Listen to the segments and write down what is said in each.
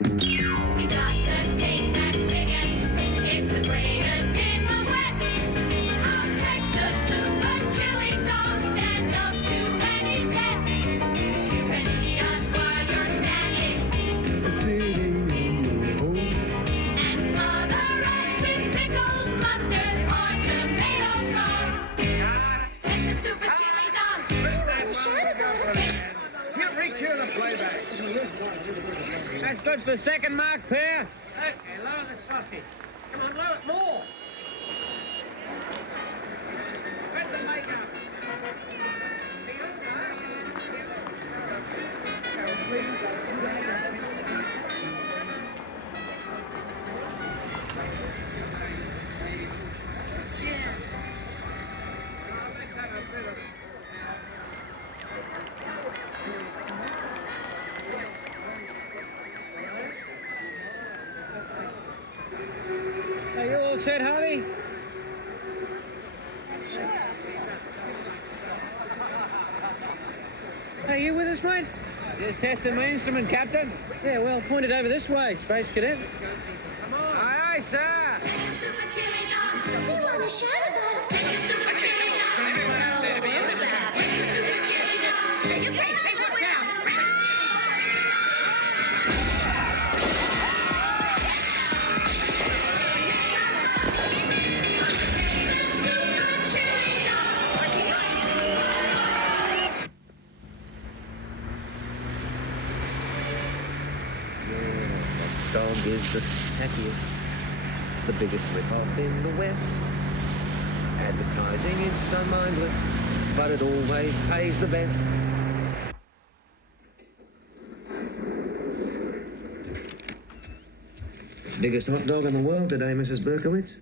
We got the taste that's biggest. It's the greatest in the West. Our Texas Super Chili Dog stands up to any test. You can eat us while you're standing Sitting in your home. and smother us with pickles, mustard, or tomato sauce. Texas Super Chili Dog. You recue the playback. That's good for the second mark, pair. Okay, lower the sausage. Come on, lower it more. Spread the makeup. Are you all set, Harvey? Are you with us, mate? Just testing my instrument, Captain. Yeah, well, point it over this way, Space Cadet. Come on. Aye, aye, sir. Texas Super Chili Dog. We want to shout about it. Texas Super Chili Dog. Texas Super Chili Dog. You can't say what down. Dog is the tackiest, the biggest rip-off in the West. Advertising is so mindless, but it always pays the best. Biggest hot dog in the world today, Mrs. Berkowitz.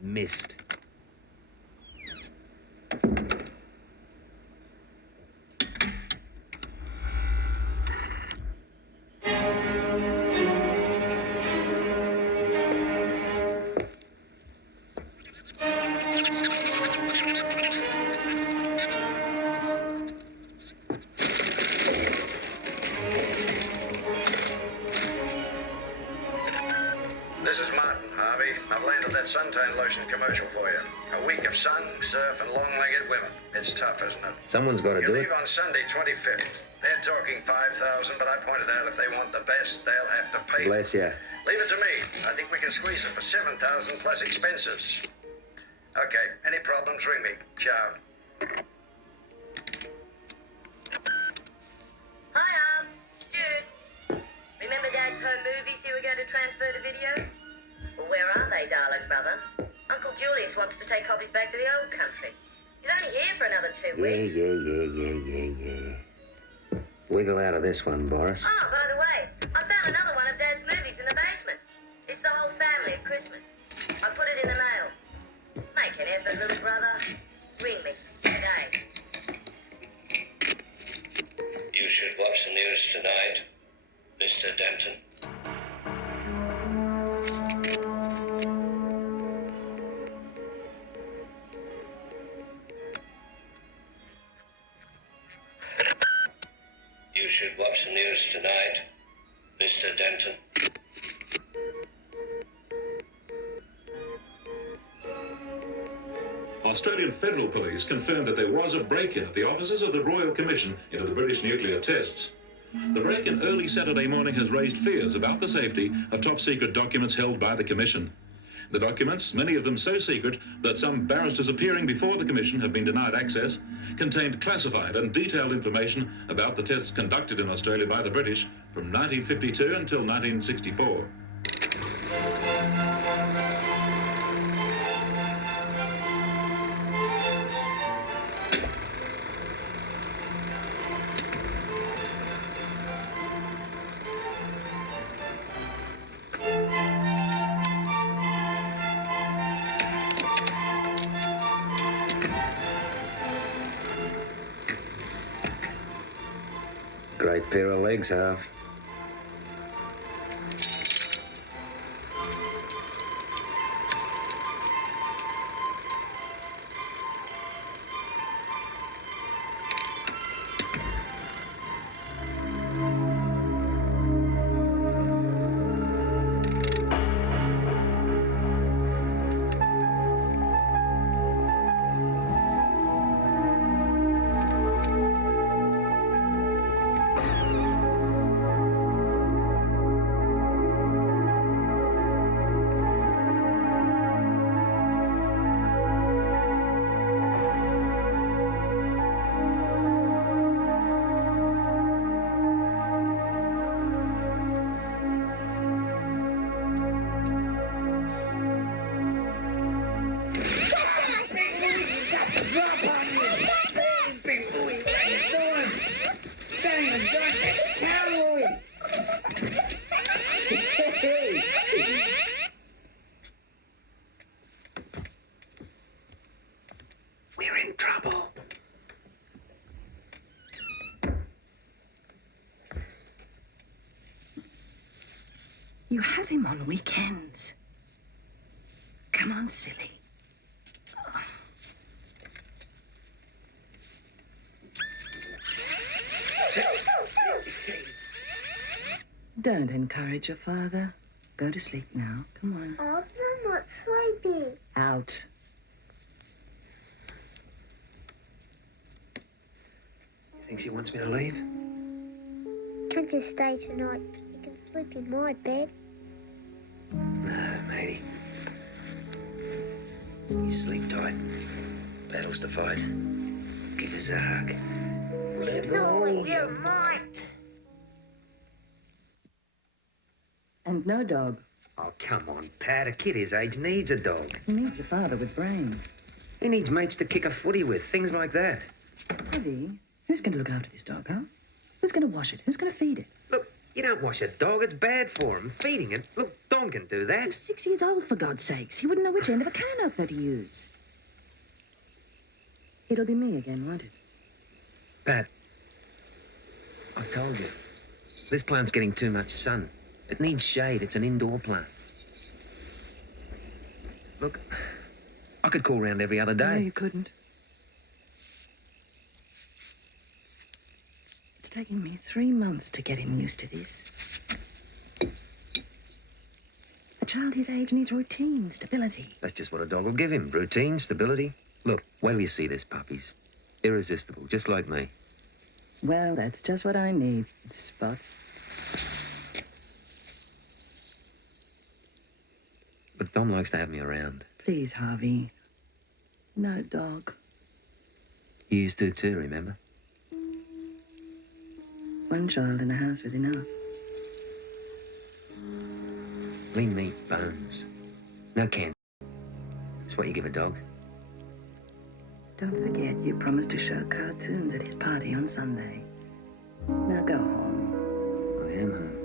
Missed. This is Martin, Harvey. I've landed that suntan lotion commercial for you. A week of sun, surf, and long-legged women. It's tough, isn't it? Someone's got to You do it. leave on Sunday, 25th. They're talking 5,000, but I pointed out if they want the best, they'll have to pay. Bless you. Leave it to me. I think we can squeeze it for 7,000 plus expenses. Okay, any problems, ring me. Ciao. Hi, Jude. Remember Dad's home movies you were going to transfer to video? Well, where are they, darling brother? Uncle Julius wants to take copies back to the old country. He's only here for another 2 weeks. Yeah. Wiggle out of this one, Boris. Oh, by the way, I found another one of Dad's movies in the basement. It's the whole family at Christmas. I put it in the mail. Make an effort, little brother. Ring me today. You should watch the news tonight, Mr. Denton. You should watch the news tonight, Mr. Denton. Australian Federal Police confirmed that there was a break-in at the offices of the Royal Commission into the British nuclear tests. The break-in early Saturday morning has raised fears about the safety of top-secret documents held by the Commission. The documents, many of them so secret that some barristers appearing before the Commission have been denied access, contained classified and detailed information about the tests conducted in Australia by the British from 1952 until 1964. great pair of legs, Harv. We're in trouble. You have him on weekends. Come on, silly. Don't encourage your father. Go to sleep now. Come on. Oh, I'm not sleepy. Out. Thinks he wants me to leave? Can't you stay tonight? You can sleep in my bed. No, matey. You sleep tight. Battles to fight. Give us a hug. With all your might. And no dog. Oh, come on, Pat. A kid his age needs a dog. He needs a father with brains. He needs mates to kick a footy with, things like that. Eddie, who's going to look after this dog, huh? Who's going to wash it? Who's going to feed it? Look, you don't wash a dog. It's bad for him. Feeding it. Look, Don can do that. He's 6 years old, for God's sakes. He wouldn't know which end of a can opener to use. It'll be me again, won't it? Pat, I've told you. This plant's getting too much sun. It needs shade. It's an indoor plant. Look, I could call round every other No, day. you couldn't. It's taken me 3 months to get him used to this. A child his age needs routine, stability. That's just what a dog will give him. Routine, stability. Look, wait till you see this puppy. He's irresistible, just like me. Well, that's just what I need, Spot. But Dom likes to have me around. Please, Harvey. No dog. You used to too, remember? One child in the house was enough. Lean meat, bones. No can. It's what you give a dog. Don't forget, you promised to show cartoons at his party on Sunday. Now go home. I am home.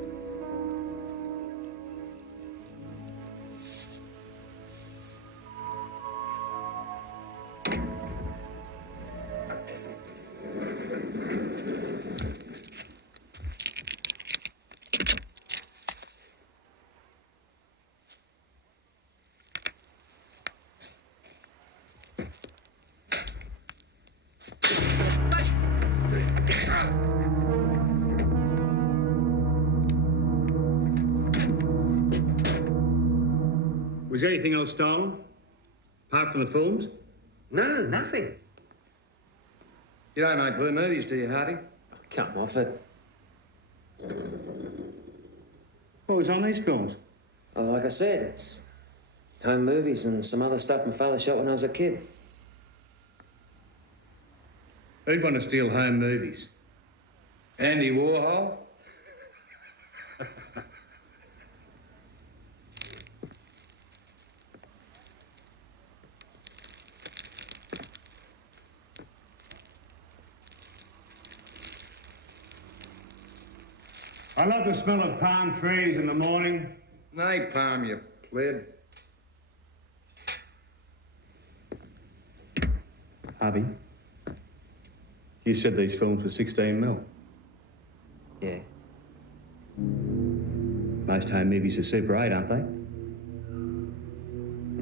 Was anything else stolen? Apart from the films? No, nothing. You don't make blue movies, do you, Hardy? Come off it. What was on these films? Oh, like I said, it's home movies and some other stuff my father shot when I was a kid. Who'd want to steal home movies? Andy Warhol? I love the smell of palm trees in the morning. Nay, palm, you pleb. Harvey, you said these films were 16 mil. Yeah. Most home movies are Super 8, aren't they?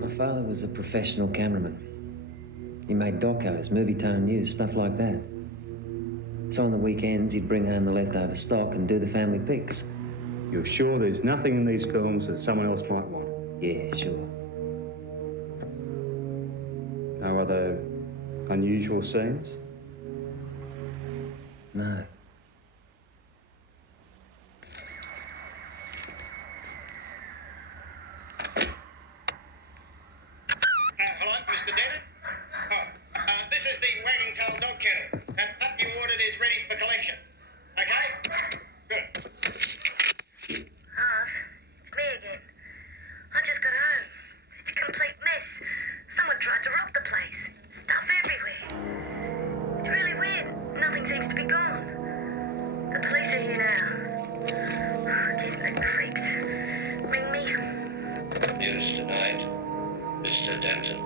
My father was a professional cameraman. He made docos, movie tone news, stuff like that. So on the weekends, he'd bring home the leftover stock and do the family pics. You're sure there's nothing in these films that someone else might want? Yeah, sure. No other unusual scenes? No. Hello, Mr. Denton? This is the Wagging Tail Dog Kennel. That pup you ordered is ready for collection. Okay? Good. Harv, it's me again. I just got home. It's a complete mess. Someone tried to rob the place. Stuff everywhere. It's really weird. Nothing seems to be gone. The police are here now. Gives me the creeps. Ring me. News tonight, Mr. Denton.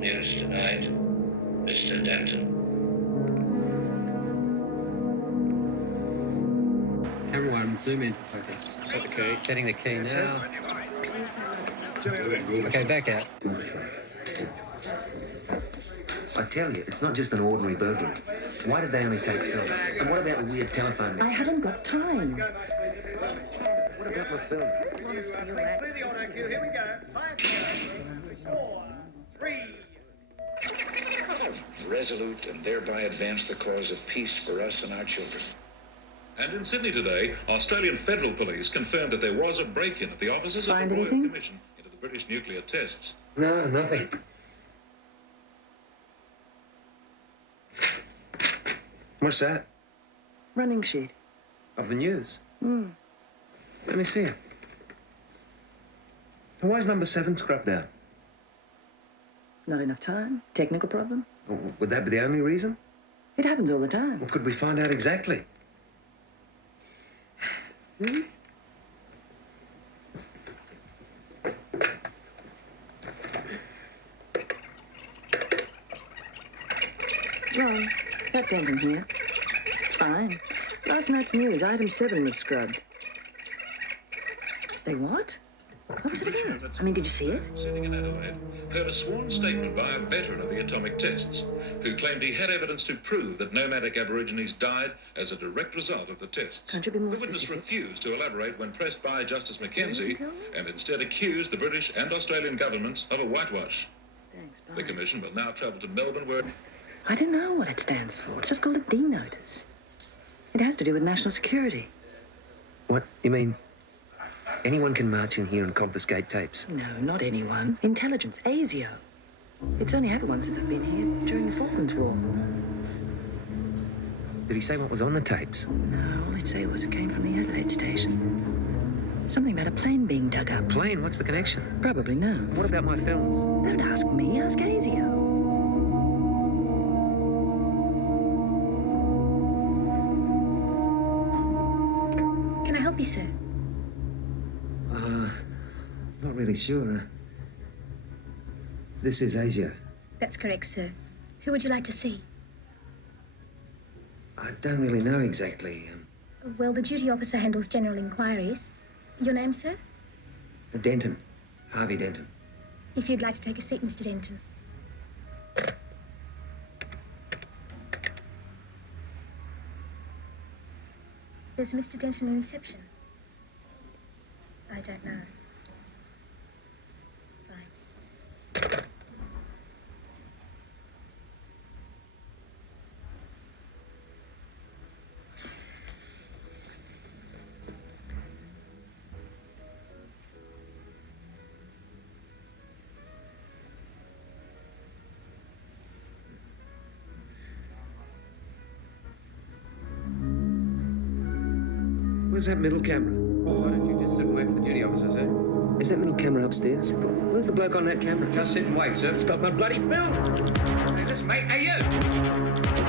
News tonight, Mr. Denton. Camera one, zoom in for focus. Set the key. Setting the key now. Okay, back out. I tell you, it's not just an ordinary burglary. Why did they only take film? And what about the weird telephone I mix? haven't got time. What about my film? Clear the auto cue, here we go. 5, 4, 3. Resolute and thereby advance the cause of peace for us and our children. And in Sydney today, Australian Federal Police confirmed that there was a break-in at the offices of Find the Royal anything? Commission into the British nuclear tests. No, nothing. What's that? Running sheet. Of the news? Hmm. Let me see it. Why is number 7 scrubbed out? Not enough time. Technical problem. Would that be the only reason? It happens all the time. Well, could we find out exactly? Wrong. That Denton here. Fine. Last night's news, item 7 was scrubbed. They what? What was it again? I mean, did you see it? Sitting in Adelaide, heard a sworn statement by a veteran of the atomic tests, who claimed he had evidence to prove that nomadic Aborigines died as a direct result of the tests. Can't you be more The witness specific? refused to elaborate when pressed by Justice Mackenzie, tell me? and instead accused the British and Australian governments of a whitewash. Thanks, The bye. Commission will now travel to Melbourne, where I don't know what it stands for. It's just called a D notice. It has to do with national security. What? You mean anyone can march in here and confiscate tapes? No, not anyone. Intelligence, ASIO. It's only happened once since I've been here, during the Falklands War. Did he say what was on the tapes? No, all I'd say was it came from the Adelaide station. Something about a plane being dug up. Plane? What's the connection? Probably no. What about my films? Don't ask me, ask ASIO. Can I help you, sir? Not really sure. This is Asia. That's correct, sir. Who would you like to see? I don't really know exactly. Well, the duty officer handles general inquiries. Your name, sir? Denton. Harvey Denton. If you'd like to take a seat, Mr. Denton. There's Mr. Denton in reception. I don't know. Fine. Where's that middle camera? Why don't you just sit and wait for the duty officer, sir? Is that middle camera upstairs? Where's the bloke on that camera? Just sit and wait, sir. Stop my bloody film! Hey, listen, mate. Hey, you!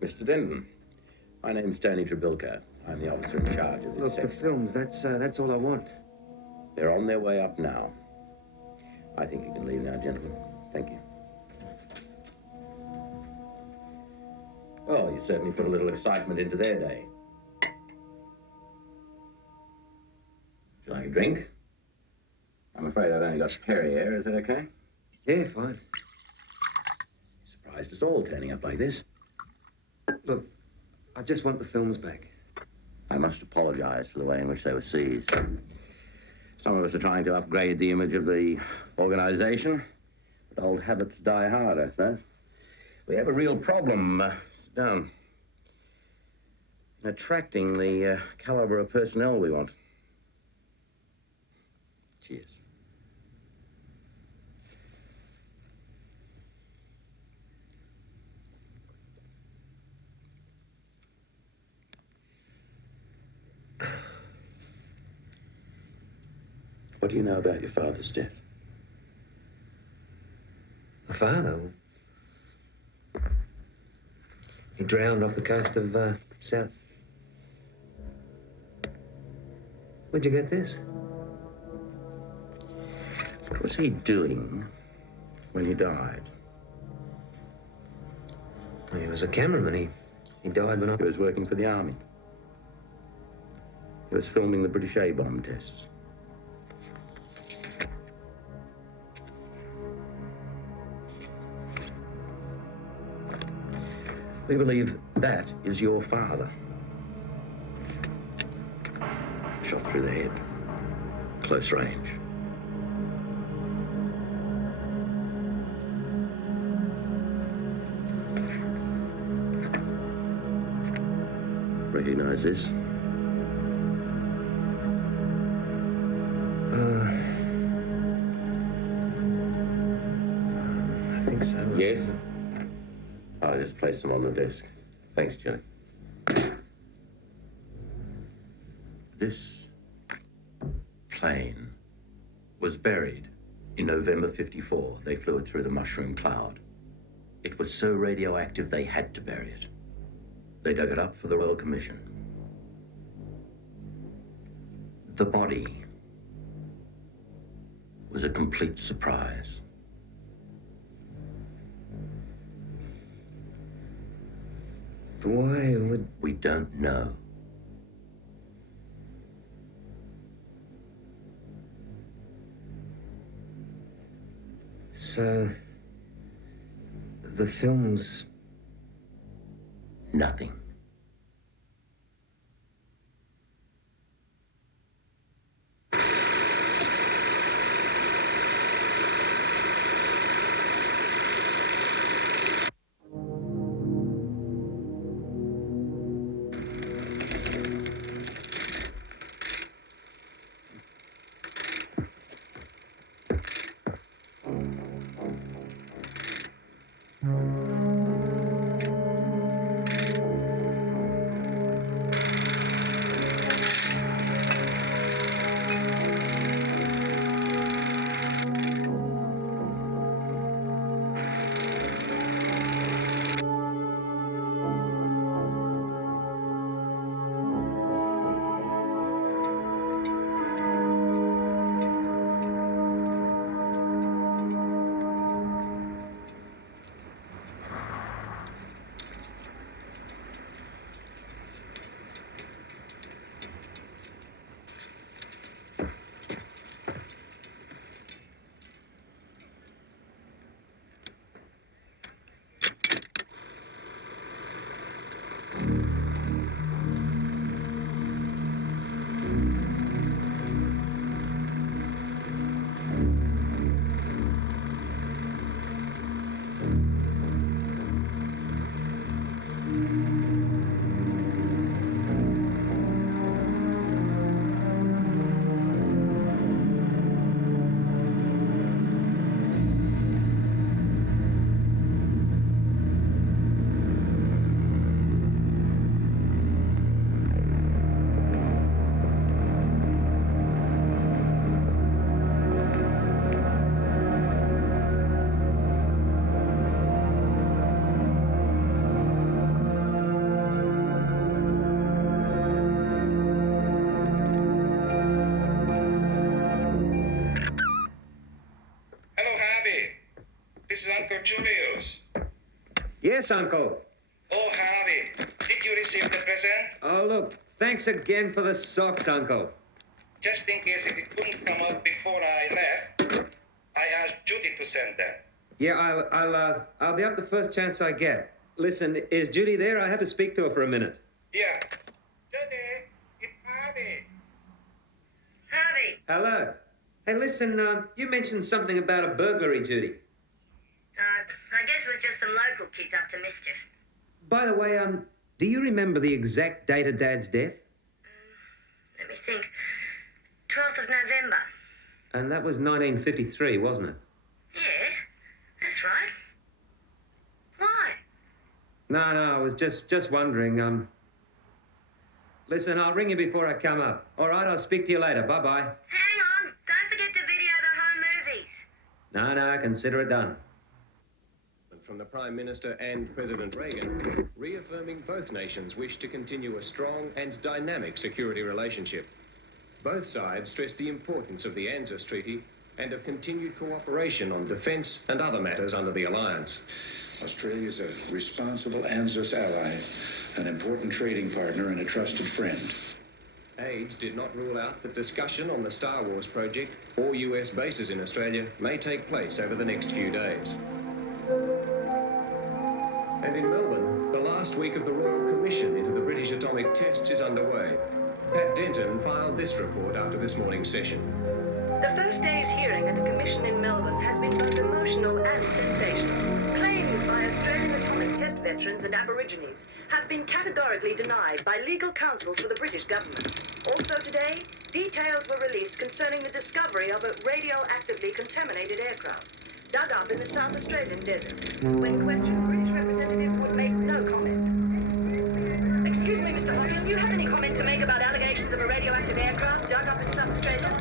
Mr. Denton, my name's Tony Trebilka. I'm the officer in charge of this Look, the section. films, that's all I want. They're on their way up now. I think you can leave now, gentlemen. Thank you. Well, you certainly put a little excitement into their day. Would you like a drink? I'm afraid I've only got Perrier. Is that okay? Yeah, fine. Surprised us all turning up like this. Look, I just want the films back. I must apologize for the way in which they were seized. Some of us are trying to upgrade the image of the organization, but old habits die hard, I suppose. We have a real problem, sit down, in attracting the caliber of personnel we want. Cheers. What do you know about your father's death? My father? He drowned off the coast of South. Where'd you get this? What was he doing when he died? He was a cameraman. He died when He was working for the army. He was filming the British A-bomb tests. We believe that is your father. Shot through the head. Close range. Recognize this? I think so. Yes? I'll just place them on the desk. Thanks, Johnny. This plane was buried in November '54. They flew it through the mushroom cloud. It was so radioactive they had to bury it. They dug it up for the Royal Commission. The body was a complete surprise. Why would... We don't know. So... the films... Nothing. Yes, Uncle. Oh, Harvey, did you receive the present? Oh, look, thanks again for the socks, Uncle. Just in case if it couldn't come out before I left, I asked Judy to send them. Yeah, I'll be up the first chance I get. Listen, is Judy there? I had to speak to her for a minute. Yeah. Judy, it's Harvey. Harvey, Hello. Hey, listen, you mentioned something about a burglary, Judy. I guess it was just some local kids up to mischief. By the way, do you remember the exact date of Dad's death? Let me think. 12th of November. And that was 1953, wasn't it? Yeah, that's right. Why? No, I was just wondering, Listen, I'll ring you before I come up. All right, I'll speak to you later. Bye-bye. Hang on. Don't forget to video the home movies. No, consider it done. From the Prime Minister and President Reagan, reaffirming both nations wish to continue a strong and dynamic security relationship. Both sides stressed the importance of the ANZUS Treaty and of continued cooperation on defence and other matters under the alliance. Australia is a responsible ANZUS ally, an important trading partner and a trusted friend. AIDS did not rule out that discussion on the Star Wars project or US bases in Australia may take place over the next few days. And in Melbourne, the last week of the Royal Commission into the British atomic tests is underway. Pat Denton filed this report after this morning's session. The first day's hearing at the Commission in Melbourne has been both emotional and sensational. Claims by Australian atomic test veterans and Aborigines have been categorically denied by legal counsel for the British government. Also today, details were released concerning the discovery of a radioactively contaminated aircraft dug up in the South Australian desert. When questioned, British representatives would make no comment. Excuse me, Mr. Hawkins, do you have any comment to make about allegations of a radioactive aircraft dug up in South Australia?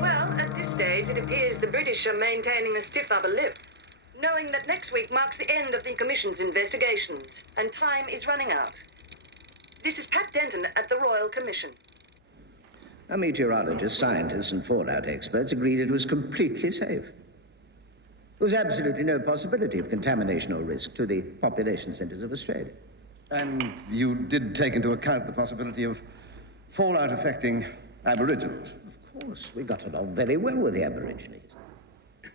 Well, at this stage, it appears the British are maintaining a stiff upper lip, knowing that next week marks the end of the Commission's investigations, and time is running out. This is Pat Denton at the Royal Commission. Our meteorologists, scientists, and fallout experts agreed it was completely safe. There was absolutely no possibility of contamination or risk to the population centres of Australia. And you did take into account the possibility of fallout affecting Aboriginals? Of course, we got along very well with the Aborigines.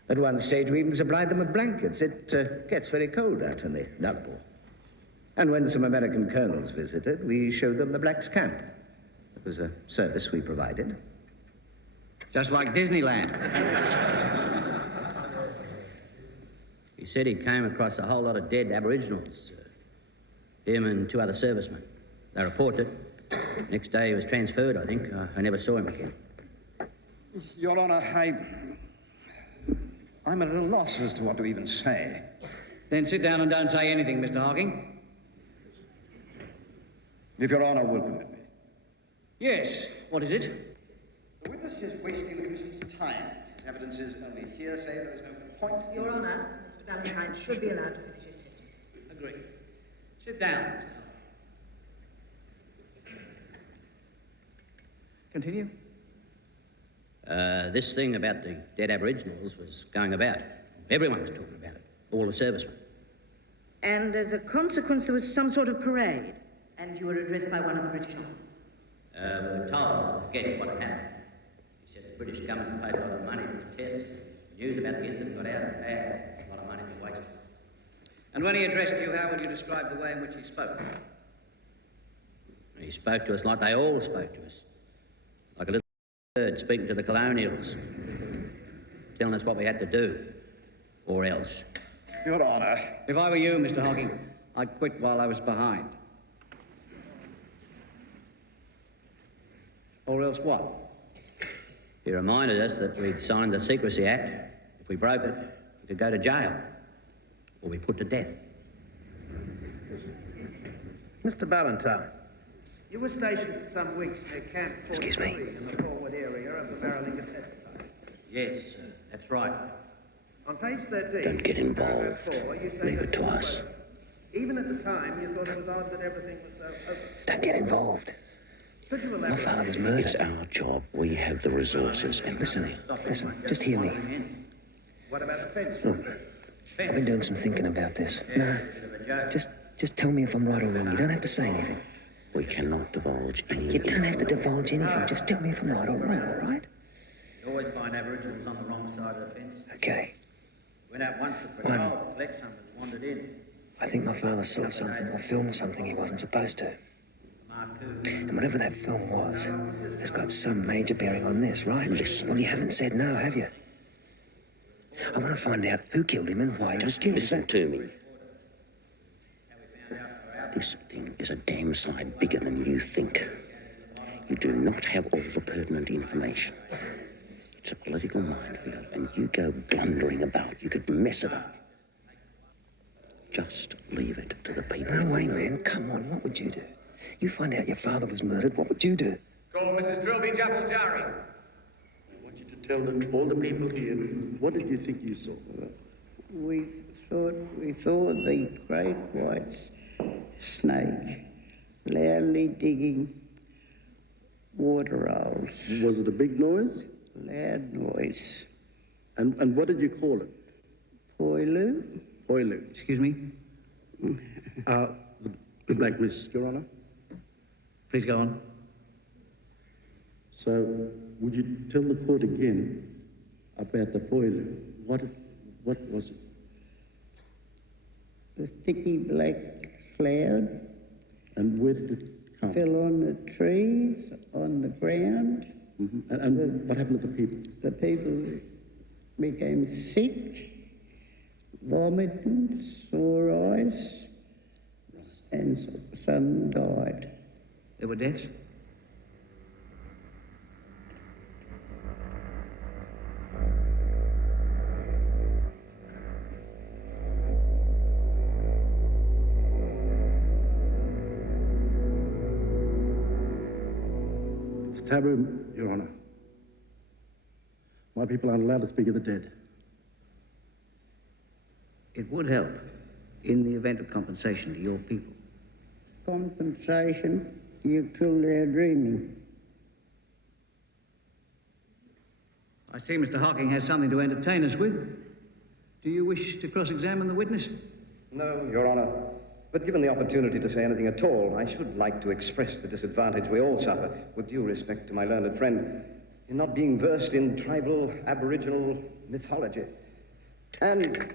At one stage, we even supplied them with blankets. It gets very cold out in the Nullarbor. And when some American colonels visited, we showed them the Blacks' camp. It was a service we provided. Just like Disneyland. He said he came across a whole lot of dead Aboriginals. Him and 2 other servicemen. They reported. Next day he was transferred, I think. I never saw him again. Your Honour, I'm at a loss as to what to even say. Then sit down and don't say anything, Mr. Hawking. If Your Honour will permit me. Yes. What is it? The witness is wasting the Commission's time. His evidence is only hearsay. There is no point. Your Honour, Mr. Valentine should be allowed to finish his testimony. Agreed. Sit down, Mr. Hawking. Continue. This thing about the dead Aboriginals was going about. Everyone was talking about it. All the servicemen. And as a consequence, there was some sort of parade, and you were addressed by one of the British officers. We were told again what happened. He said the British government paid a lot of money for the tests. The news about the incident got out bad. A lot of money was wasted. And when he addressed you, how would you describe the way in which he spoke? He spoke to us like they all spoke to us. Like a little bird speaking to the colonials. Telling us what we had to do. Or else. Your Honour. If I were you, Mr. Hawking, I'd quit while I was behind. Or else what? He reminded us that we'd signed the Secrecy Act. If we broke it, we could go to jail. Or be put to death. Mr. Ballantyne, you were stationed for some weeks near Camp 43 in the forward area of the Barralinga test site. Yes, that's right. On page 13, Don't get involved. paragraph 4, you say Leave that it to us. Even at the time, you thought it was odd that everything was so open. Don't get involved. Could you My elaborate? father was murdered. It's our job. We have the resources. And Listen, just hear me. What about the fence? Look, I've been doing some thinking about this. No, just tell me if I'm right or wrong. You don't have to say anything. we cannot divulge any. You don't have to divulge anything. Just tell me if I'm right or wrong, all right? You always find Aboriginals on the wrong side of the fence. Okay. Went out once to patrol to collect something, wandered in. I think my father saw something or filmed something he wasn't supposed to. And whatever that film was, has got some major bearing on this, right? Listen. Well, you haven't said no, have you? I want to find out who killed him and why he was killed. Listen to me. This thing is a damn sight bigger than you think. You do not have all the pertinent information. It's a political minefield, and you go blundering about. You could mess it up. Just leave it to the people. No way, man. Come on, what would you do? You find out your father was murdered, what would you do? Call Mrs. Trilby Jappel-Jari. I want you to tell all the people here, what did you think you saw? We saw the great white snake loudly digging water holes. Was it a big noise? Loud noise. And what did you call it? Poilu. Poilu. Excuse me? The Black Mist, Your Honour. Please go on. So, would you tell the court again about the Poilu? What was it? The sticky black cloud. And where did it come? Fell on the trees, on the ground. Mm-hmm. And what happened to the people? The people became sick, vomiting, sore eyes, and some died. There were deaths? It's taboo, Your Honour. My people aren't allowed to speak of the dead. It would help in the event of compensation to your people. Compensation? You killed their dreaming. I see Mr. Hocking has something to entertain us with. Do you wish to cross-examine the witness? No, Your Honour. But given the opportunity to say anything at all, I should like to express the disadvantage we all suffer, with due respect to my learned friend, in not being versed in tribal Aboriginal mythology. And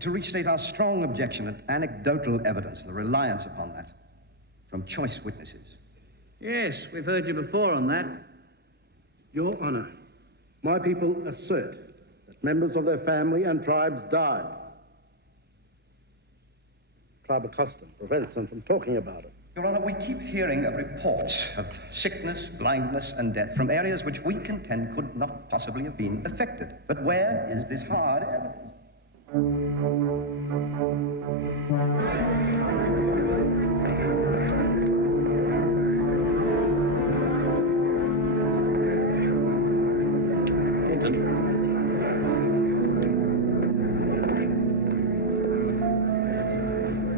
to restate our strong objection at anecdotal evidence, the reliance upon that, from choice witnesses. Yes, we've heard you before on that. Your Honour, my people assert that members of their family and tribes died. Tribal custom prevents them from talking about it. Your Honour, we keep hearing of reports of sickness, blindness, and death from areas which we contend could not possibly have been affected. But where is this hard evidence?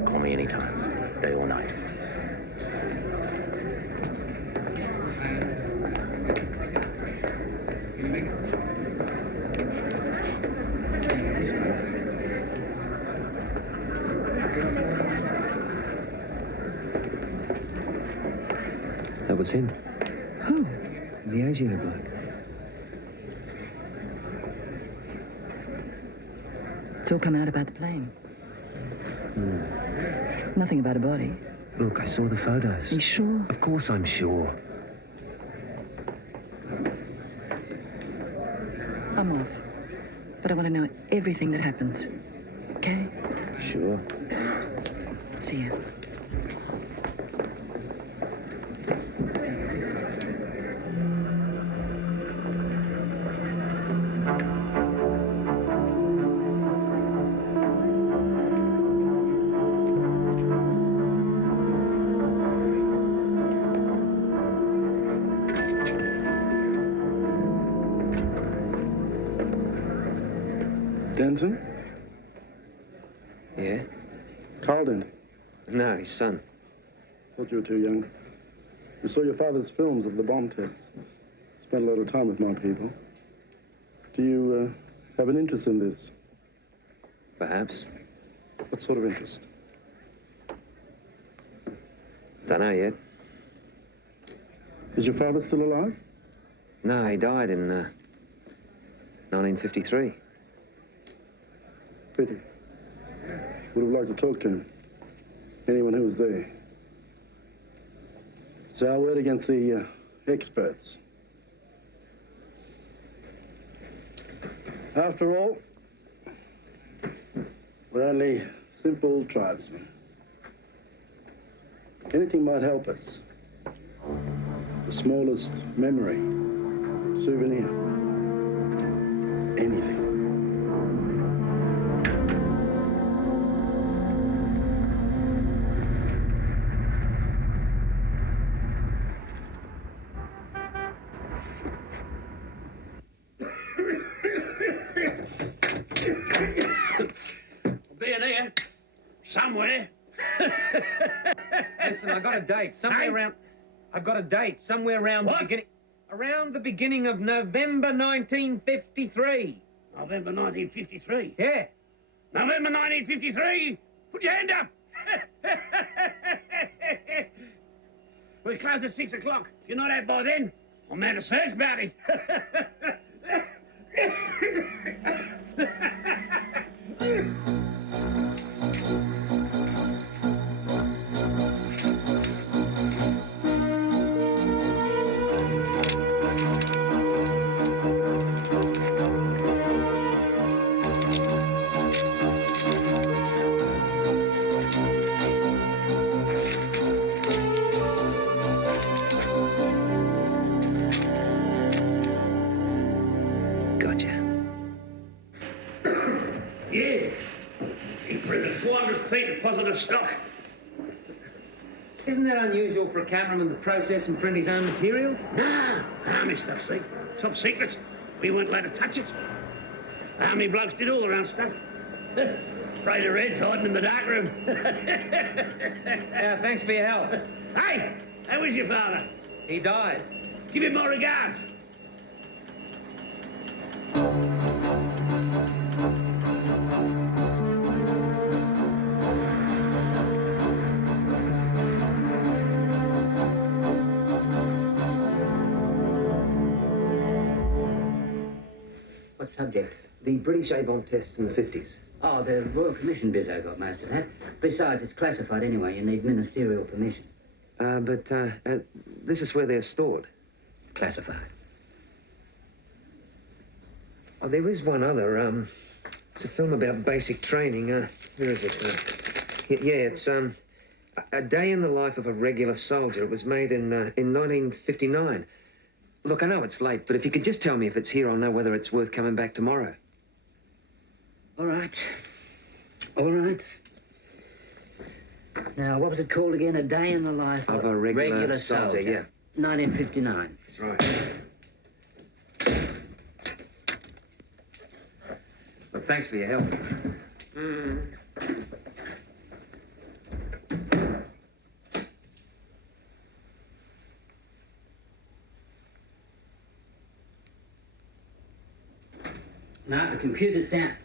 Call me anytime, day or night. That was him. Who? The ASIO bloke. It's all come out about the plane. Nothing about a body. Look, I saw the photos. Are you sure? Of course I'm sure. I'm off. But I want to know everything that happens. Okay? Sure. See you. Denton? Yeah? Carl Denton? No, his son. Thought you were too young. We saw your father's films of the bomb tests. Spent a lot of time with my people. Do you have an interest in this? Perhaps. What sort of interest? Don't know yet. Is your father still alive? No, he died in 1953. Pity. Would have liked to talk to him. Anyone who was there. It's our word against the experts. After all, we're only simple tribesmen. Anything might help us. The smallest memory, souvenir, anything. Being here, somewhere. Listen, I got a date somewhere around. I've got a date somewhere around the beginning. Around the beginning of November 1953. November 1953? Yeah. November 1953? Put your hand up! We close at 6 o'clock. If you're not out by then, I'll mount a search party. Yeah. He printed 400 feet of positive stock. Isn't that unusual for a cameraman to process and print his own material? Nah, army stuff, see? Top secret. We weren't allowed to touch it. Army blokes did all their own stuff. Afraid of Reds hiding in the dark room. Yeah, thanks for your help. Hey, how was your father? He died. Give him my regards. What subject? The British A-bomb tests in the 50s. Oh, the Royal Commission bizzo got most of that. Besides, it's classified anyway. You need ministerial permission. But this is where they're stored. Classified. Oh, there is one other. It's a film about basic training. Where is it? Yeah, it's A Day in the Life of a Regular Soldier. It was made in 1959. Look, I know it's late, but if you could just tell me if it's here, I'll know whether it's worth coming back tomorrow. All right. All right. Now, what was it called again? A Day in the Life of a Regular Soldier, yeah. 1959. That's right. Well, thanks for your help. No, the computer's down.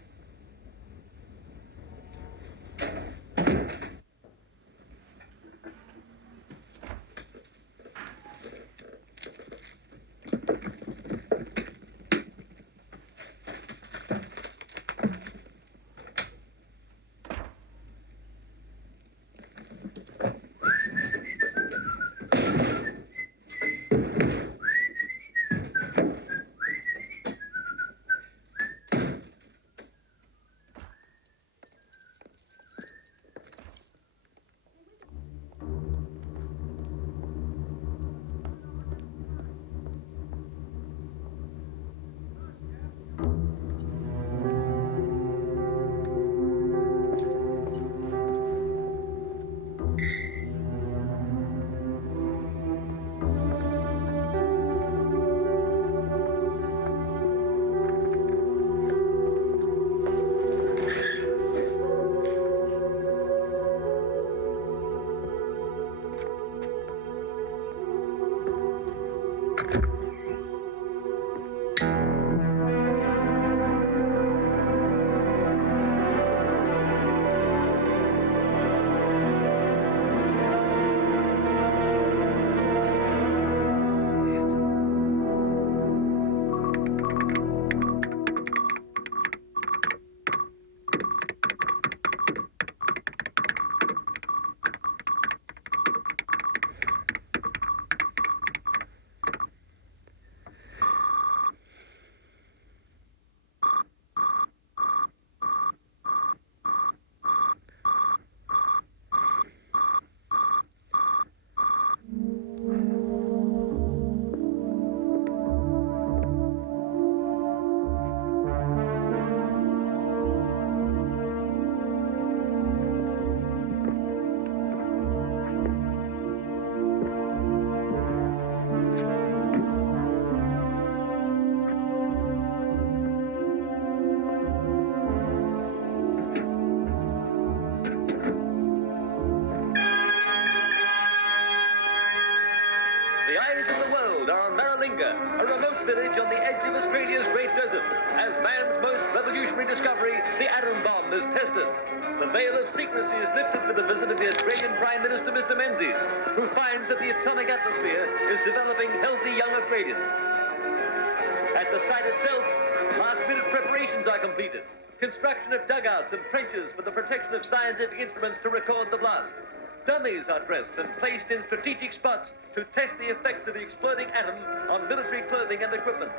man's most revolutionary discovery, the atom bomb, is tested. The veil of secrecy is lifted with the visit of the Australian Prime Minister, Mr. Menzies, who finds that the atomic atmosphere is developing healthy young Australians. At the site itself, last-minute preparations are completed. Construction of dugouts and trenches for the protection of scientific instruments to record the blast. Dummies are dressed and placed in strategic spots to test the effects of the exploding atom on military clothing and equipment.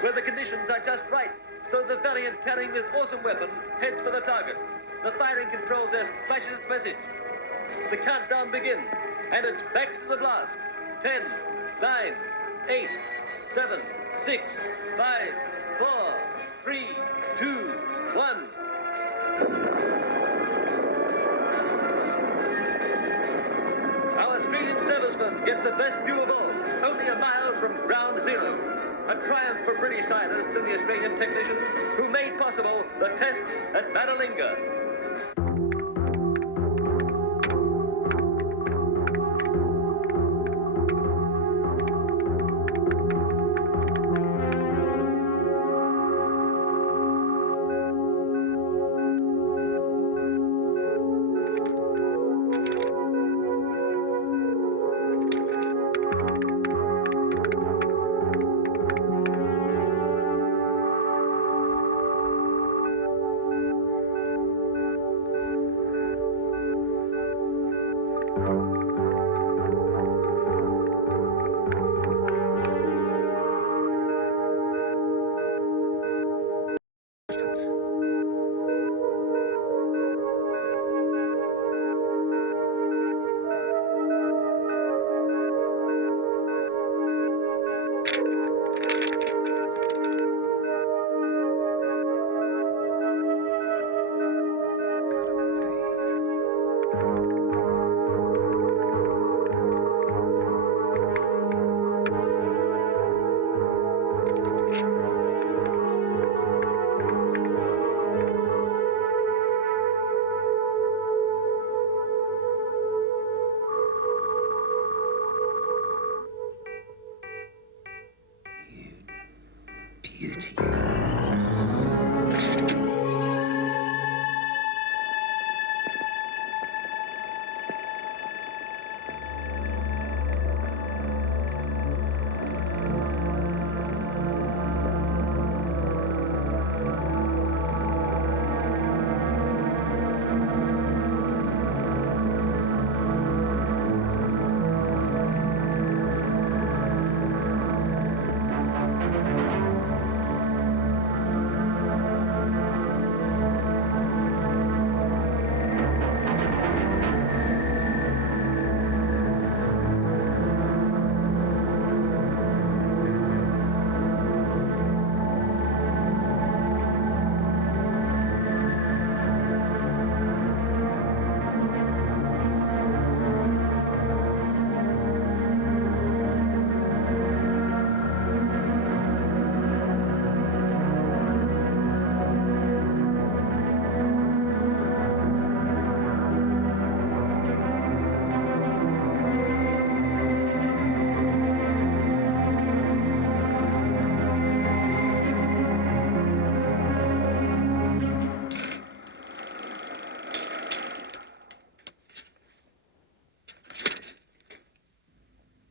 Where the conditions are just right, so the variant carrying this awesome weapon heads for the target. The firing control desk flashes its message. The countdown begins, and it's back to the blast. 10, 9, 8, 7, 6, 5, 4, 3, 2, 1. Our Australian servicemen get the best view of all, only a mile from ground zero. A triumph for British scientists and the Australian technicians who made possible the tests at Maralinga.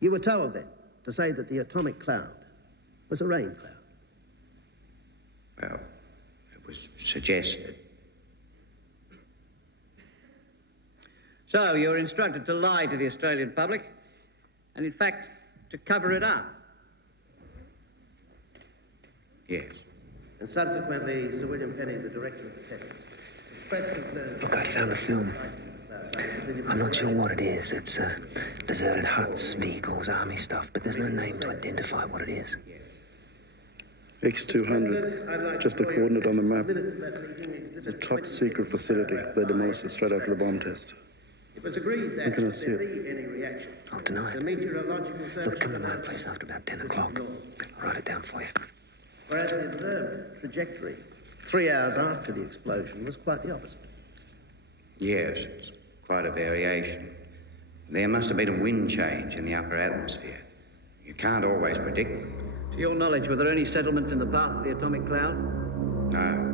You were told then to say that the atomic cloud was a rain cloud. Well, it was suggested. So you were instructed to lie to the Australian public, and in fact, to cover it up. Yes. And subsequently, Sir William Penny, the director of the tests, expressed concern... Look, I found a film. I'm not sure what it is. It's deserted huts, vehicles, army stuff, but there's no name to identify what it is. X200, just a coordinate on the map. It's a top secret facility they demolished straight after the bomb test. It was agreed that Can I if see there it? be any reaction, I'll deny the it. meteorological service... Look, come to my place after about 10 o'clock. I'll write it down for you. Whereas the observed trajectory 3 hours after the explosion was quite the opposite. Yes, it's quite a variation. There must have been a wind change in the upper atmosphere. You can't always predict them. To your knowledge, were there any settlements in the path of the atomic cloud? No.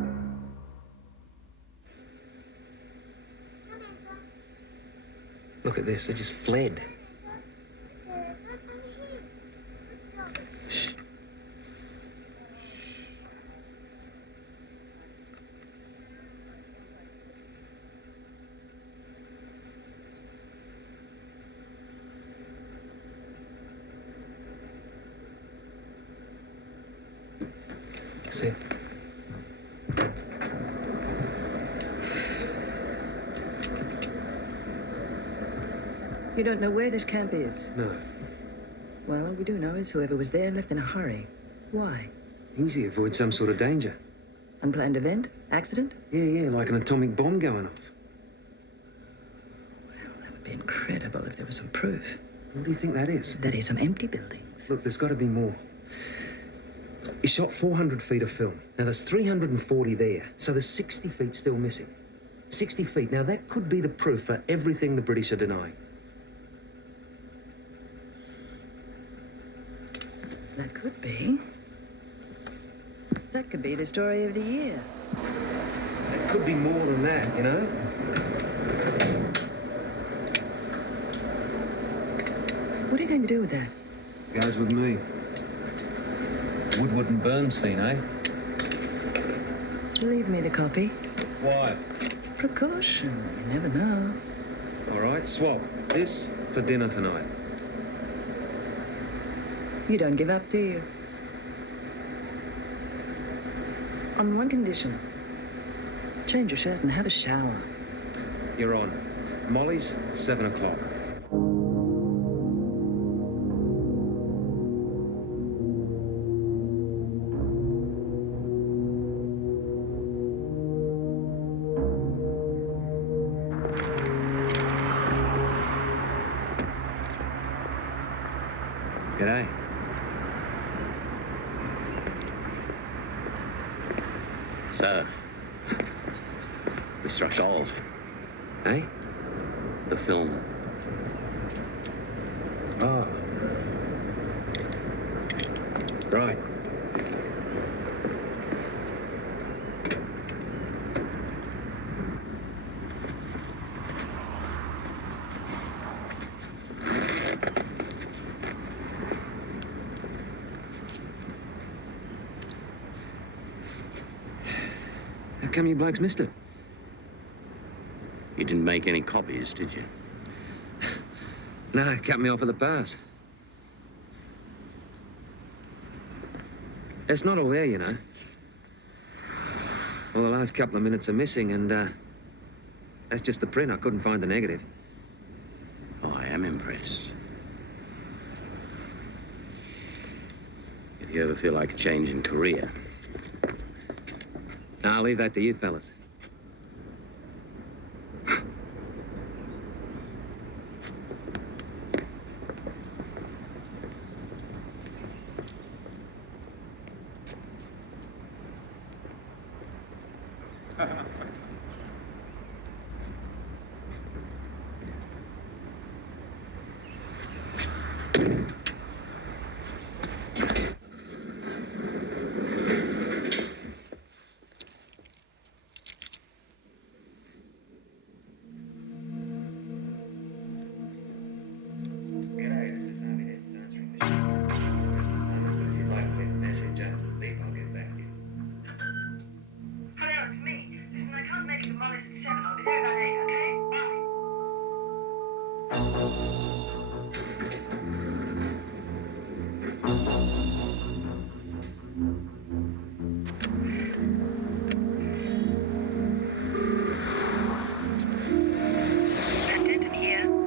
Look at this, they just fled. Shh. That's it. You don't know where this camp is? No. Well, all we do know is whoever was there left in a hurry. Why? Easy, avoid some sort of danger. Unplanned event? Accident? Yeah, like an atomic bomb going off. That would be incredible if there was some proof. What do you think that is? That is some empty buildings. Look, there's got to be more. He shot 400 feet of film. Now, there's 340 there, so there's 60 feet still missing. 60 feet. Now, that could be the proof for everything the British are denying. That could be. That could be the story of the year. It could be more than that, you know? What are you going to do with that? Goes with me. Woodward and Bernstein, eh? Leave me the copy. Why? Precaution. You never know. All right, swap. This for dinner tonight. You don't give up, do you? On one condition. Change your shirt and have a shower. You're on. Molly's, 7 o'clock. G'day. So, we struck gold. Eh? The film. Oh. Right. How come you blokes missed it? You didn't make any copies, did you? No, it cut me off at the pass. It's not all there, you know. Well, the last couple of minutes are missing, and that's just the print. I couldn't find the negative. Oh, I am impressed. If you ever feel like a change in career. No, I'll leave that to you fellas.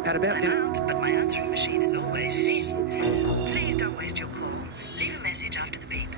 At about dinner. But my answering machine is always in. Please don't waste your call. Leave a message after the beep.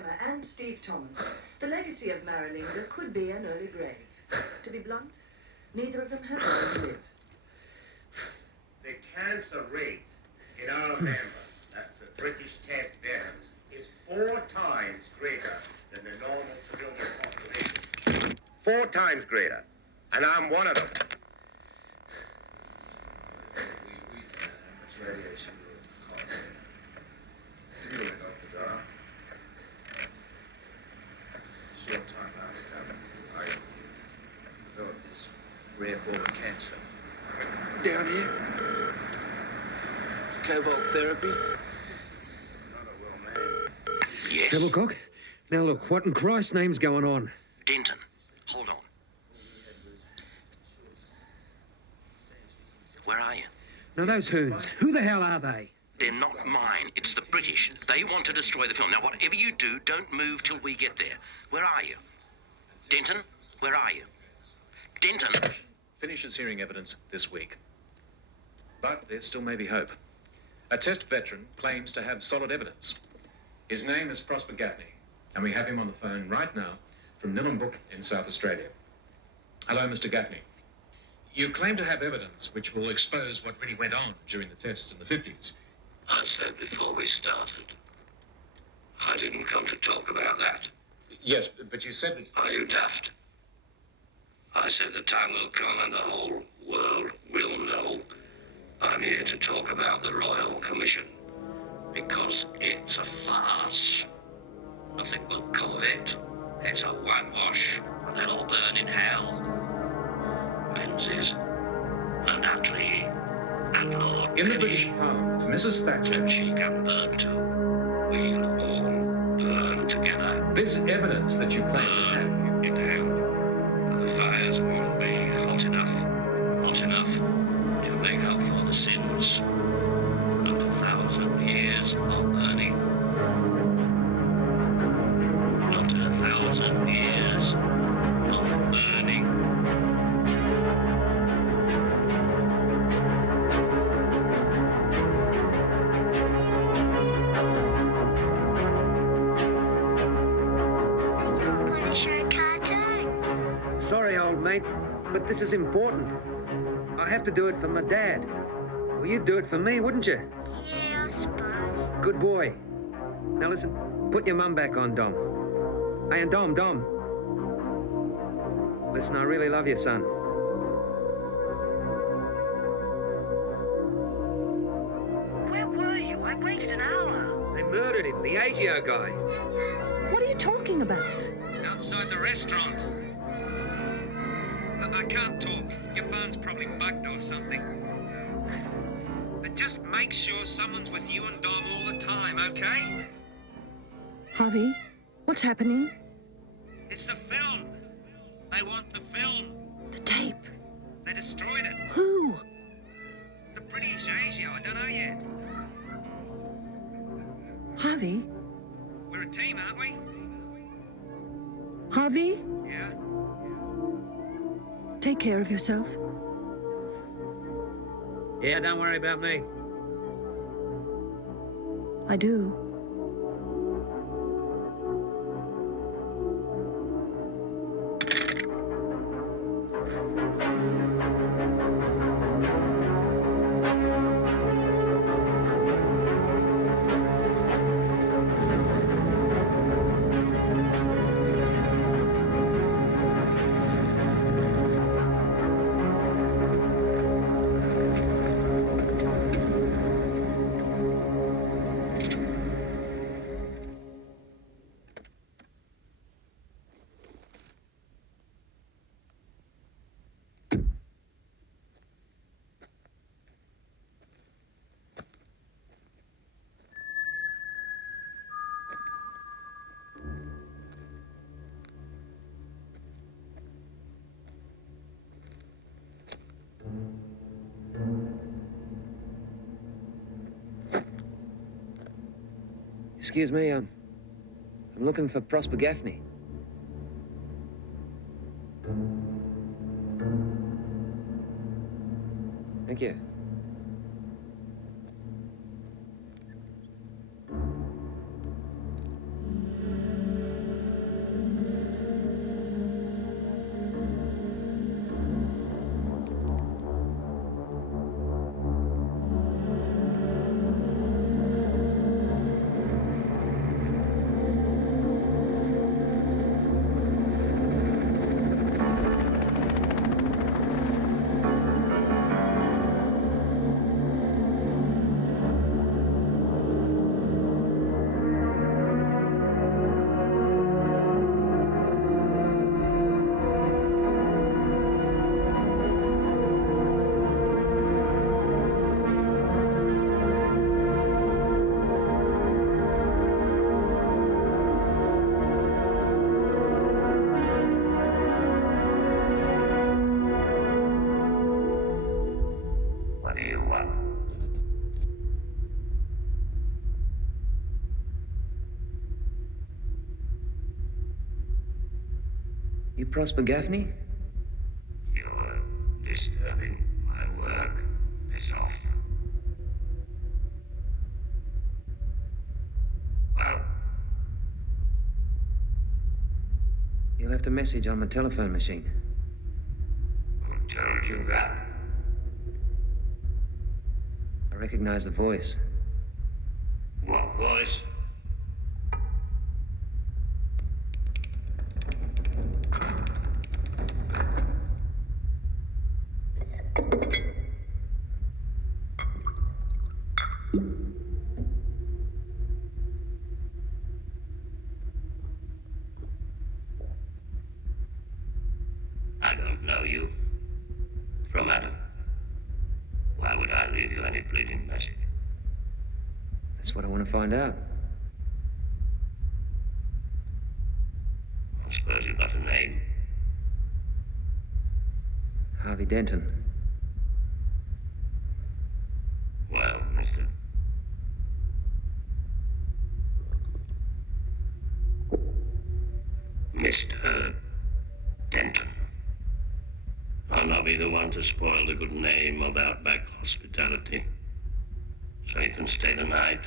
Primer and Steve Thomas, the legacy of Marilinda could be an early grave. To be blunt, neither of them has long to live. The cancer rate in our members, that's the British test veterans, is 4 times greater than the normal civilian population. 4 times greater. And I'm one of them. Much radiation will cause dealing of the dark. Short time after I developed this rare form of cancer. Down here, it's cobalt therapy. Yes. Doublecock? Now look, what in Christ's name's going on? Denton, hold on. Where are you? Now those hoons, who the hell are they? They're not mine. It's the British. They want to destroy the film. Now, whatever you do, don't move till we get there. Where are you? Denton, where are you? Denton? Finishes hearing evidence this week. But there still may be hope. A test veteran claims to have solid evidence. His name is Prosper Gaffney, and we have him on the phone right now from Nillumbuk in South Australia. Hello, Mr. Gaffney. You claim to have evidence which will expose what really went on during the tests in the 50s. I said before we started, I didn't come to talk about that. Yes, but you said that... Are you daft? I said the time will come and the whole world will know. I'm here to talk about the Royal Commission, because it's a farce. Nothing will come of it. It's a whitewash, and they'll all burn in hell. Menzies, and Attlee, and Lord In the Penny. British Parliament, Mrs. Thatcher... And she can burn too. We'll all burn together. This evidence that you claim to have... in hell. The fires won't be hot enough to make up for the sins of 1,000 years of burning. Not 1,000 years of burning. Sorry, old mate, but this is important. I have to do it for my dad. Well, you'd do it for me, wouldn't you? Yeah, I suppose. Good boy. Now listen, put your mum back on, Dom. Hey, and Dom. Listen, I really love you, son. Where were you? I waited an hour. They murdered him, the ASIO guy. What are you talking about? Outside the restaurant. I can't talk. Your phone's probably bugged or something. But just make sure someone's with you and Dom all the time, okay? Harvey, what's happening? It's the film. They want the film. The tape. They destroyed it. Who? The British ASIO, I don't know yet. Harvey? We're a team, aren't we? Harvey? Yeah? Take care of yourself. Yeah, don't worry about me. I do. Excuse me, I'm looking for Prosper Gaffney. Thank you. Prosper Gaffney? You're disturbing my work. Piss off. Well, You left a message on my telephone machine. who told you that? I recognize the voice. What voice? I don't know you. From Adam. Why would I leave you any bleeding message? That's what I want to find out. I suppose you've got a name. Harvey Denton. Well, mister. Mr. Denton. I'll not be the one to spoil the good name of Outback Hospitality. So you can stay the night.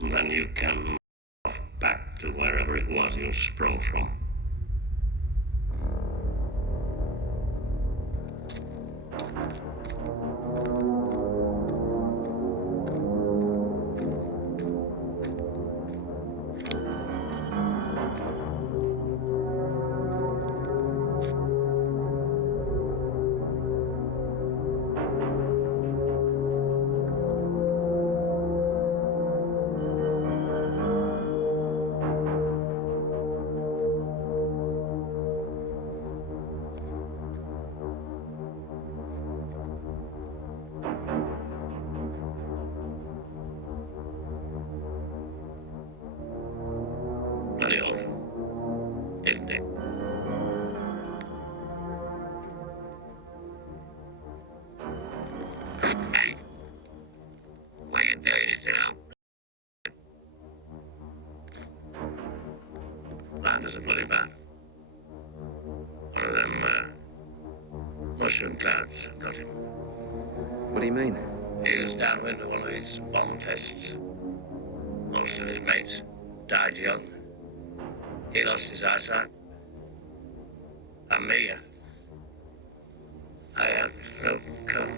And then you can off back to wherever it was you sprung from. Bloody awful, isn't it? Hey, what are you doing? Sit down. Land is a bloody bad. One of them, mushroom clouds got him. What do you mean? He was downwind of one of his bomb tests. Most of his mates died young. He lost his eyesight. And me, I had no coat.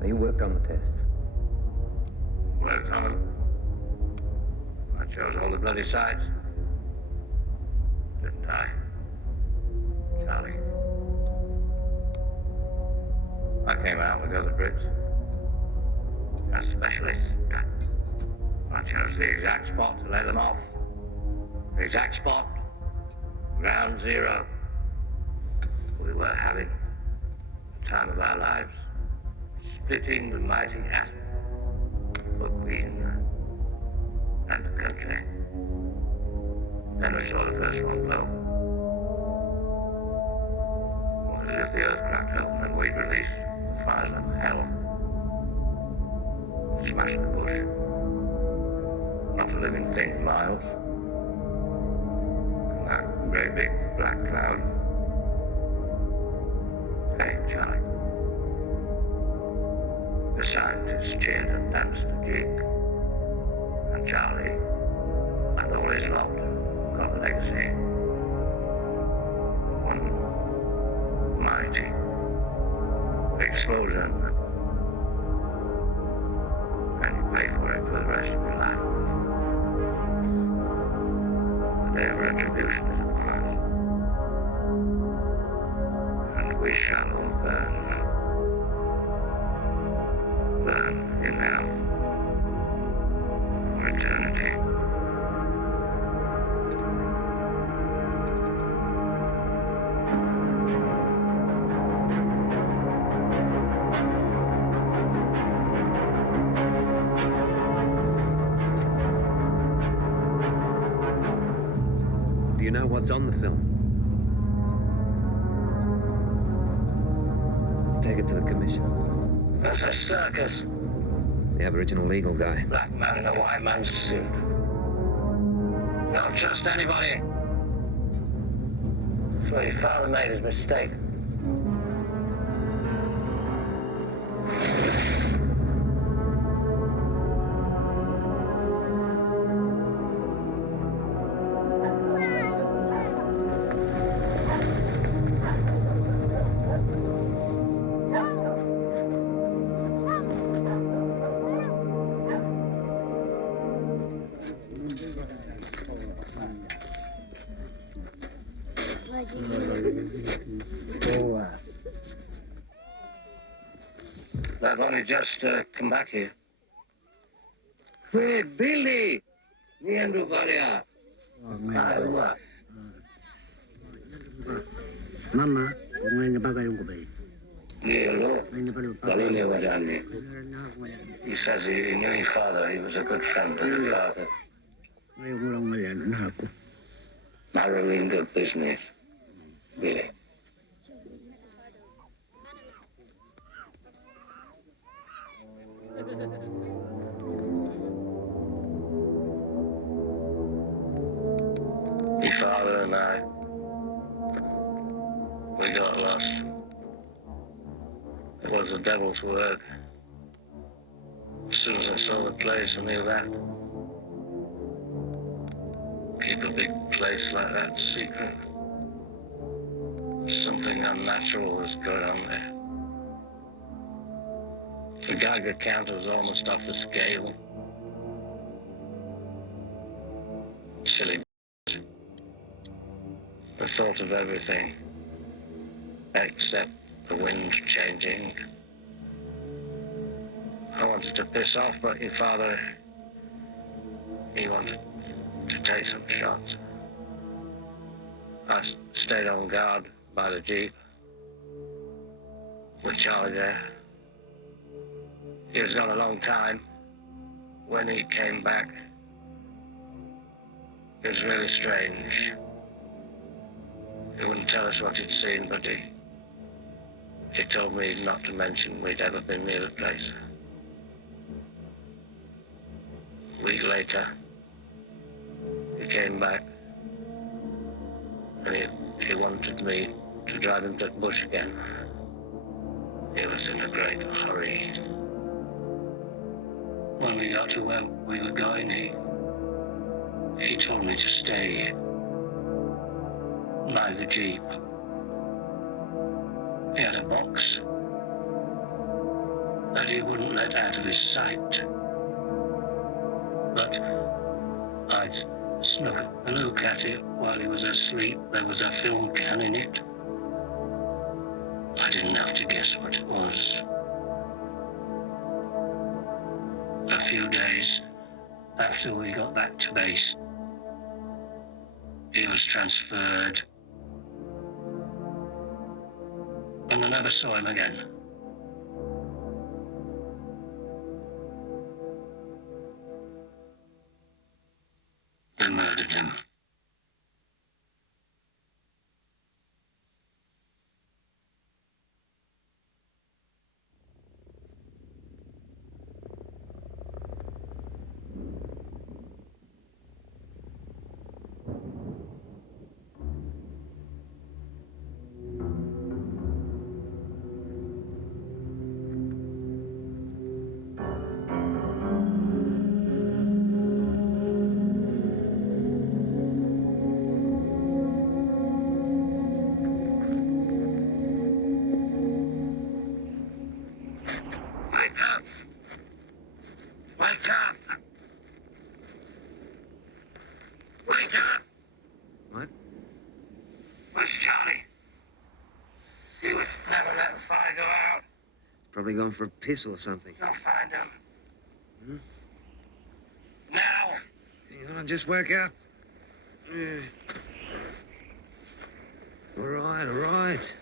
So you worked on the tests? Worked on them. I chose all the bloody sites. Didn't I? Charlie. I came out with the other Brits. As specialists. I chose the exact spot to lay them off. The exact spot. Ground zero. We were having the time of our lives. Splitting the mighty atom for Queen and the country. Then we saw the first one blow. It was as if the earth cracked open and we'd released the fires of hell. Smashed the bush. Not a living thing for miles. And that great big black cloud. Hey, Charlie. The scientists cheered and danced a jig. And Charlie and all his lot got the legacy. One mighty explosion. And you pay for it for the rest of your life. The day of retribution is upon us. And we shall all burn in hell for eternity. Do you know what's on the film? Take it to the commission. That's a circus. The Aboriginal legal guy. Black man in a white man's suit. Don't trust anybody. That's where your father made his mistake. They've only just come back here. Hey, Billy! Ni Andrew Varia. Mama, ngayon ba kayong kubay? Hello. Balini Wajani. He says he knew his father. He was a good friend of his father. Ngayon ko lang ngayon, anak ko. Marrying good business. Billy. My father and I, we got lost. It was the devil's work. As soon as I saw the place, I knew that. Keep a big place like that secret. Something unnatural was going on there. The Geiger counter was almost off the scale. Silly. The thought of everything, except the wind changing. I wanted to piss off, but your father, he wanted to take some shots. I stayed on guard by the Jeep with Charlie there. He was gone a long time. When he came back, it was really strange. He wouldn't tell us what he'd seen, but he told me not to mention we'd ever been near the place. A week later, he came back, and he wanted me to drive him to the bush again. He was in a great hurry. When we got to where we were going, he told me to stay by the Jeep. He had a box that he wouldn't let out of his sight. But I snuck a look at it while he was asleep. There was a film can in it. I didn't have to guess what it was. A few days after we got back to base, he was transferred. And I never saw him again. They murdered him. Probably gone for a piss or something. I'll find him. Hmm? Now! Hang on, just woke up. All right, all right.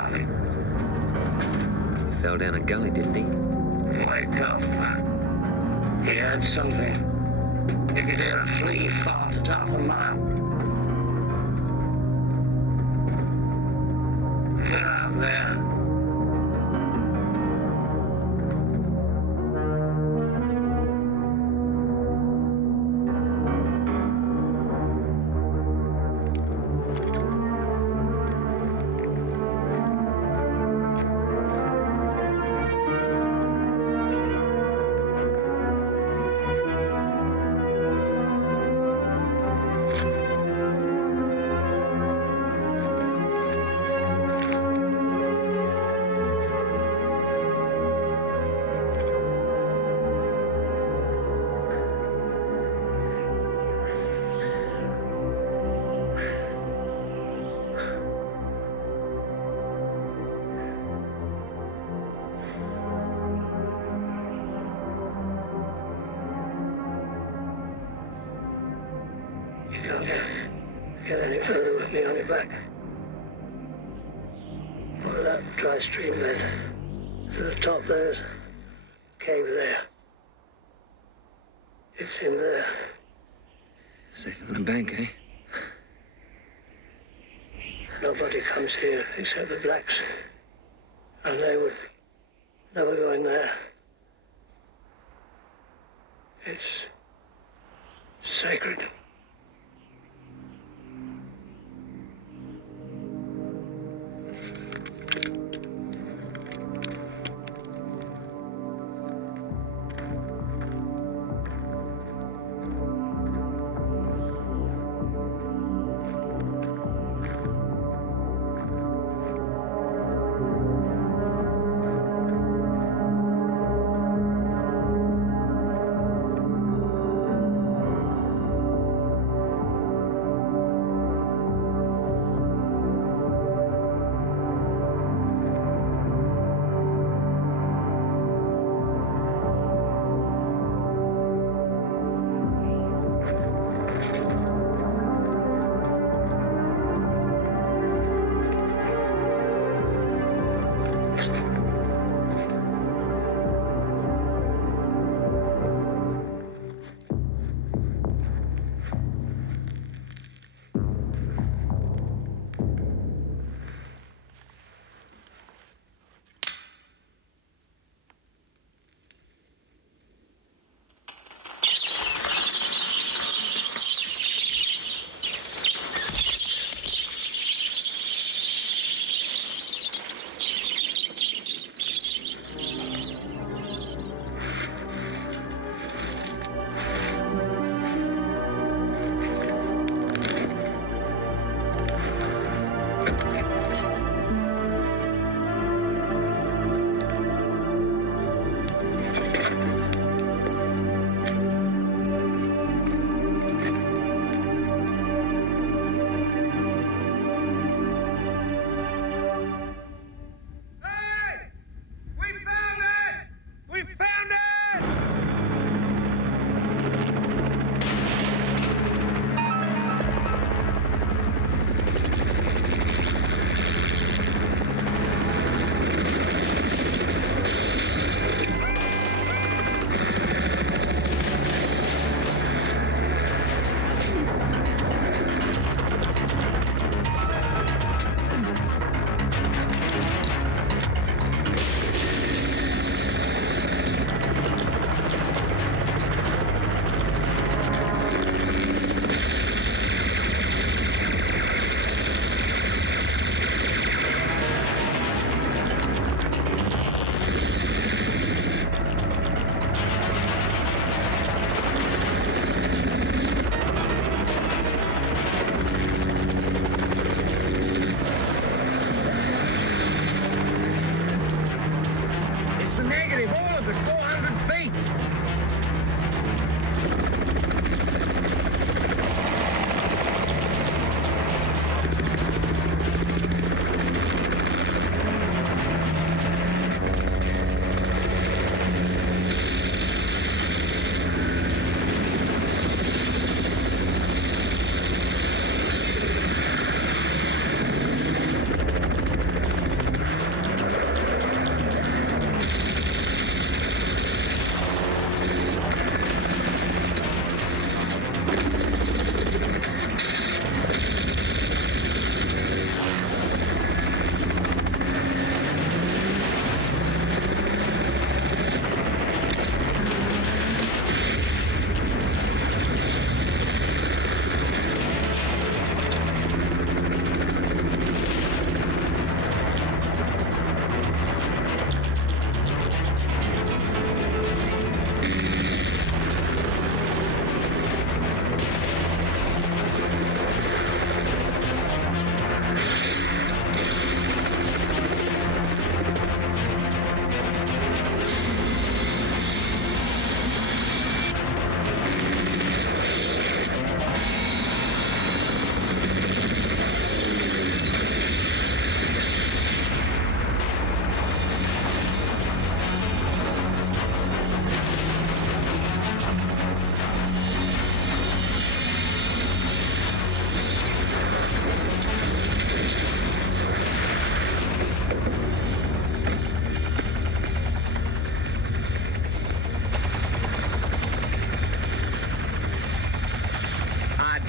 darling. He fell down a gully, didn't he? Wake up. He heard something. You could hear a flea fart at half a mile. Get out there. You don't get any further with me on your back. Follow that dry stream bed. To the top there's a cave there. It's in there. Safer than a bank, eh? Nobody comes here except the blacks. And they would never go in there. It's sacred.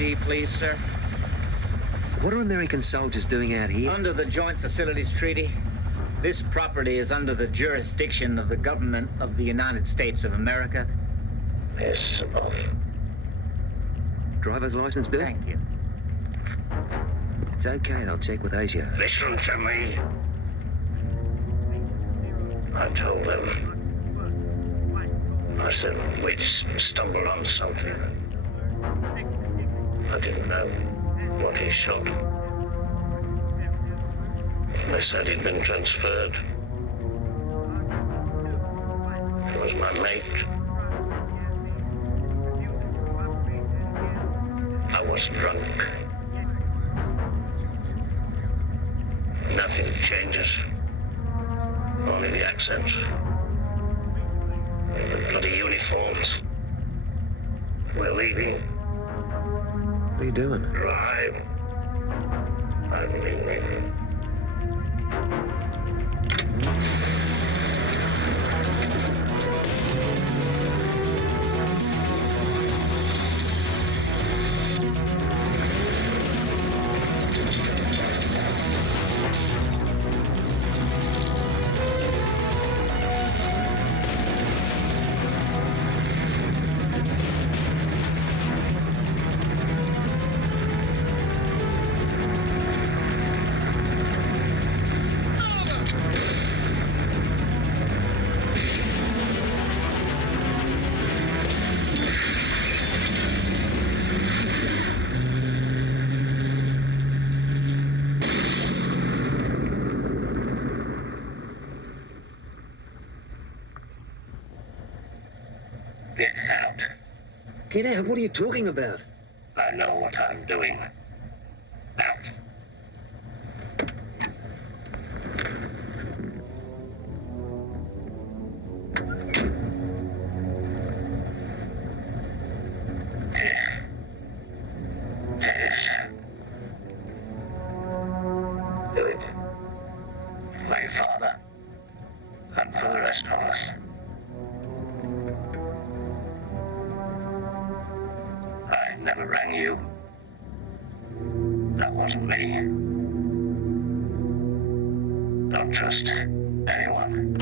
ID, please, sir? What are American soldiers doing out here? Under the Joint Facilities Treaty, this property is under the jurisdiction of the government of the United States of America. Piss off. Driver's license, do? Thank you. It's okay, I'll check with Asia. Listen to me. I told them. I said we'd stumbled on something. I didn't know what he shot. They said he'd been transferred. It was my mate. I was drunk. Nothing changes. Only the accents. The bloody uniforms. We're leaving. What are you doing? Drive. I'm leaving. Get out. Get out? What are you talking about? I know what I'm doing. Out. Do it. For your father. And for the rest of us. I never rang you. That wasn't me. Don't trust anyone.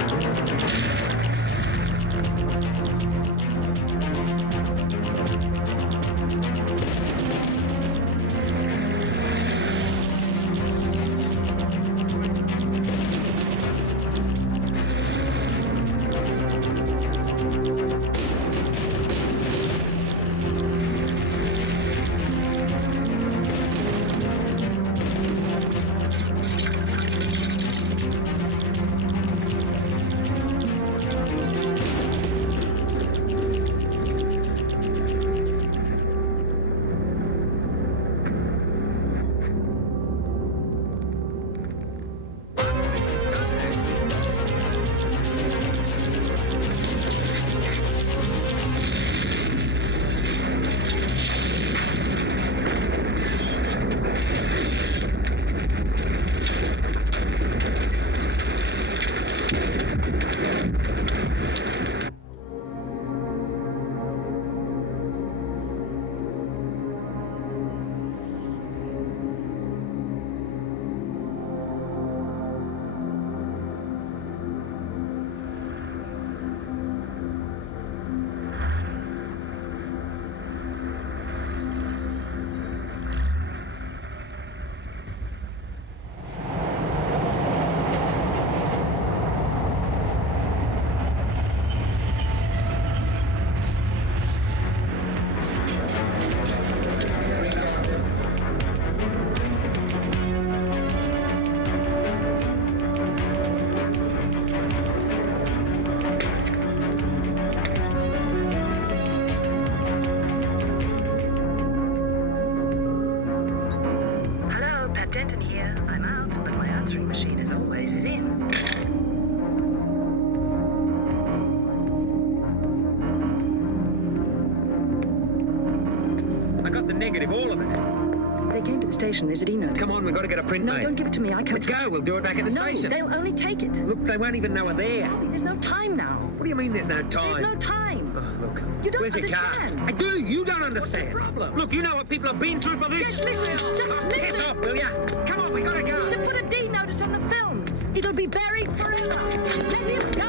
station. There's a D notice. Come on, we've got to get a print No, made. don't give it to me. I can't. Let's go. We'll do it back at the station. No, they'll only take it. Look, they won't even know we're there. There's no time now. What do you mean there's no time? There's no time. Oh, look. You don't Where's understand. Your car? I do. You don't understand. What's the problem? Look, you know what people have been through for this. Just listen. Just Piss listen. off, will ya? Come on, we got to go. They put a D notice on the film. It'll be buried forever. Let him go.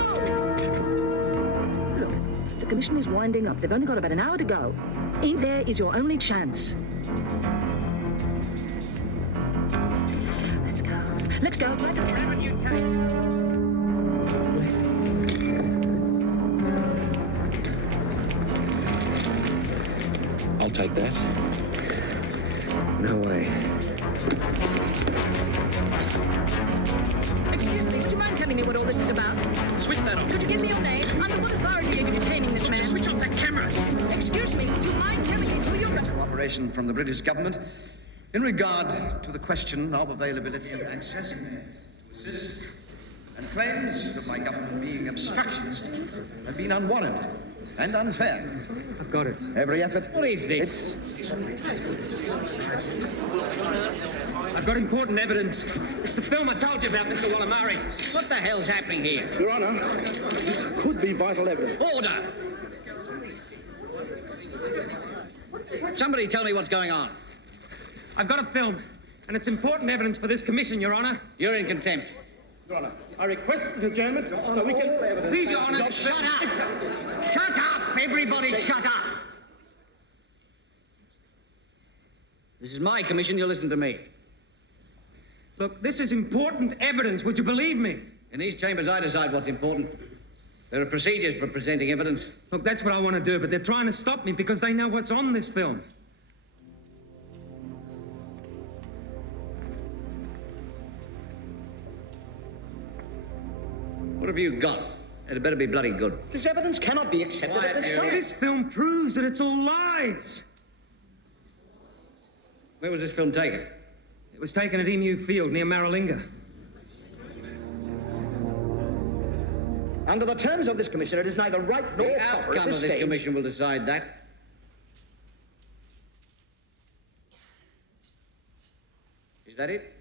Look, the commission is winding up. They've only got about an hour to go. In there is your only chance. Let's go. Let's go. Whatever you take. I'll take that. No way. Excuse me, would you mind telling me what all this is about? Switch that on. Could you give me your name? Under what authority are you detaining this man? Switch off that camera. Excuse me, would you mind telling me who you're... Cooperation from the British government in regard to the question of availability of access to assist, and claims of my government being obstructionist have been unwarranted and unfair. I've got it. Every effort... What is this? I've got important evidence. It's the film I told you about, Mr. Wallamari. What the hell's happening here? Your Honor, this could be vital evidence. Order! Somebody tell me what's going on. I've got a film, and it's important evidence for this commission, Your Honor. You're in contempt. Your Honor, I request an adjournment so we can... Please, Your Honor. Shut up! Shut up! Everybody shut up! This is my commission. You'll listen to me. Look, this is important evidence. Would you believe me? In these chambers, I decide what's important. There are procedures for presenting evidence. Look, that's what I want to do, but they're trying to stop me because they know what's on this film. What have you got? It better be bloody good. This evidence cannot be accepted at this time. This film proves that it's all lies. Where was this film taken? It was taken at Emu Field near Maralinga. Under the terms of this commission, it is neither right nor The proper at outcome this of this stage. commission will decide that. Is that it?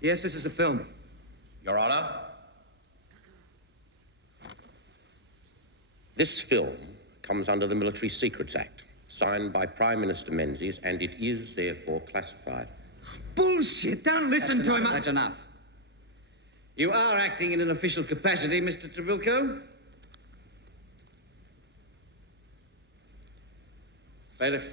Yes, this is a film. Your Honor, this film comes under the Military Secrets Act, signed by Prime Minister Menzies, and it is therefore classified. Bullshit! Don't listen to him. That's enough. You are acting in an official capacity, Mr. Trebilco. Bailiff.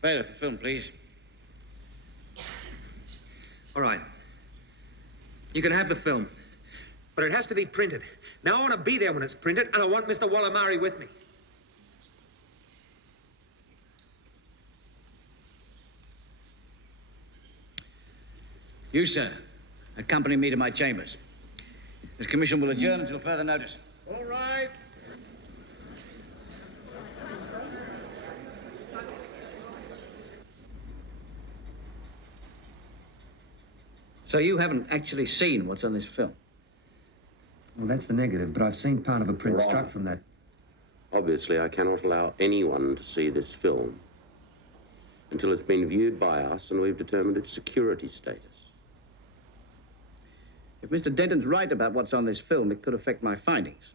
Bailiff, the film, please. All right. You can have the film, but it has to be printed. Now, I want to be there when it's printed, and I want Mr. Wallamari with me. You, sir, accompany me to my chambers. This commission will adjourn until further notice. All right. So you haven't actually seen what's on this film? Well, that's the negative, but I've seen part of a print Right. struck from that. Obviously, I cannot allow anyone to see this film until it's been viewed by us and we've determined its security status. If Mr. Denton's right about what's on this film, it could affect my findings.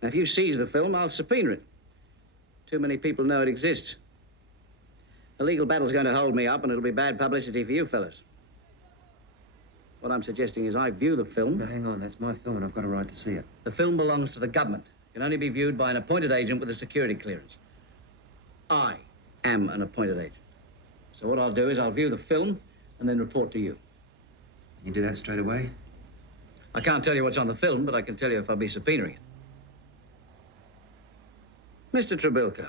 Now, if you seize the film, I'll subpoena it. Too many people know it exists. A legal battle's going to hold me up, and it'll be bad publicity for you fellas. What I'm suggesting is I view the film. Now, hang on, that's my film, and I've got a right to see it. The film belongs to the government. It can only be viewed by an appointed agent with a security clearance. I am an appointed agent. So what I'll do is I'll view the film and then report to you. You do that straight away? I can't tell you what's on the film, but I can tell you if I'll be subpoenaing it. Mr. Trebilco.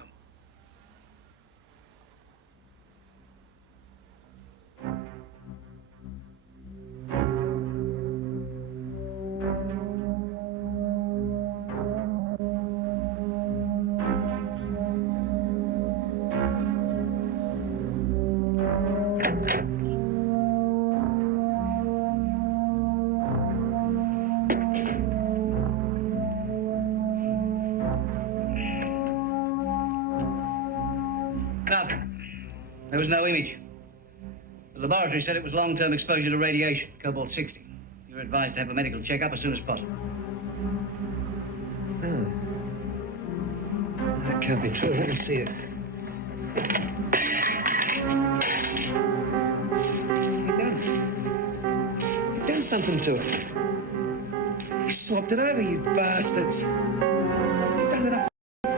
Nothing. There was no image. The laboratory said it was long-term exposure to radiation, cobalt-60. You're advised to have a medical checkup as soon as possible. No. That can't be true. Let me see it. You've done something to it. You swapped it over, you bastards. You've done it a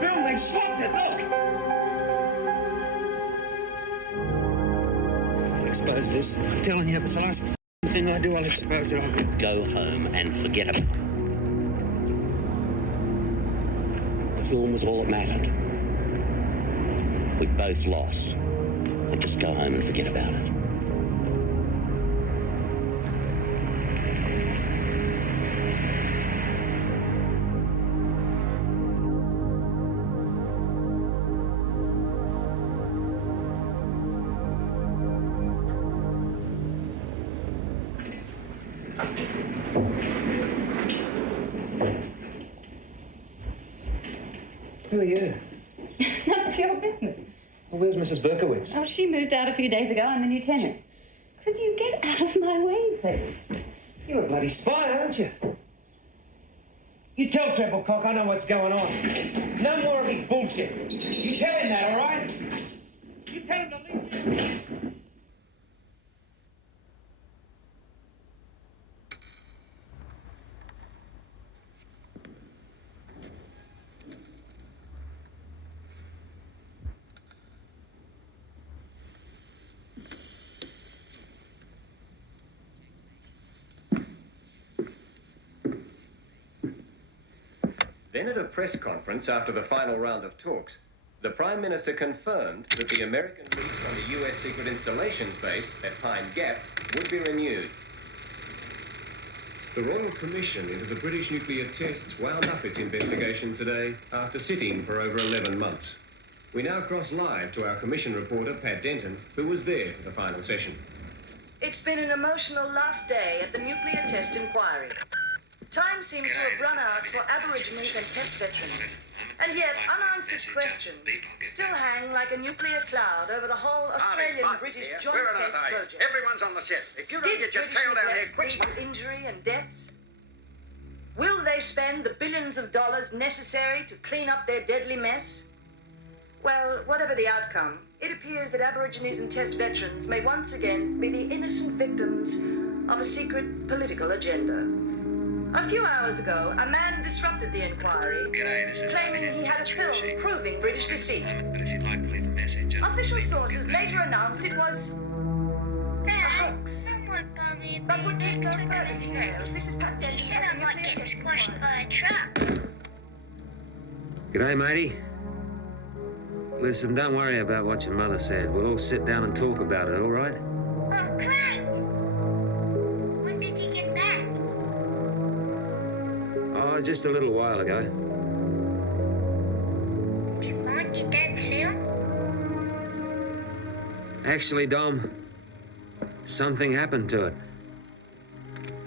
film. They swapped it, look! I'll expose this. I'm telling you, if it's the last thing I do, I'll expose it. I'll Go home and forget about it. The film was all that mattered. We both lost. But just go home and forget about it. Who are you? None of your business. Well, where's Mrs. Berkowitz? Oh, she moved out a few days ago. I'm the new tenant. Could you get out of my way, please? You're a bloody spy, aren't you? You tell Treblecock I know what's going on. No more of his bullshit. You tell him that, all right? You tell him to leave. Then at a press conference after the final round of talks, the Prime Minister confirmed that the American lease on the US Secret Installations base at Pine Gap would be renewed. The Royal Commission into the British nuclear tests wound up its investigation today after sitting for over 11 months. We now cross live to our Commission reporter, Pat Denton, who was there for the final session. It's been an emotional last day at the nuclear test inquiry. Time seems to have run out for Aborigines and test veterans. And yet, unanswered questions still hang like a nuclear cloud over the whole Australian-British joint test project. Everyone's on the set. If you don't Did get your British tail down here neglect quick, lead to injury and deaths? Will they spend the billions of dollars necessary to clean up their deadly mess? Well, whatever the outcome, it appears that Aborigines and test veterans may once again be the innocent victims of a secret political agenda. A few hours ago, a man disrupted the inquiry, claiming he had a film proving British deceit. But if you'd like to leave a message... Official sources later announced it was a hoax. But would you go further details? This is Pat Denton at the nuclear test inquiry. G'day, matey. Listen, don't worry about what your mother said. We'll all sit down and talk about it, all right? Oh, great! When did you get back? Oh, just a little while ago. Did you find your dad's film? Actually, Dom, something happened to it.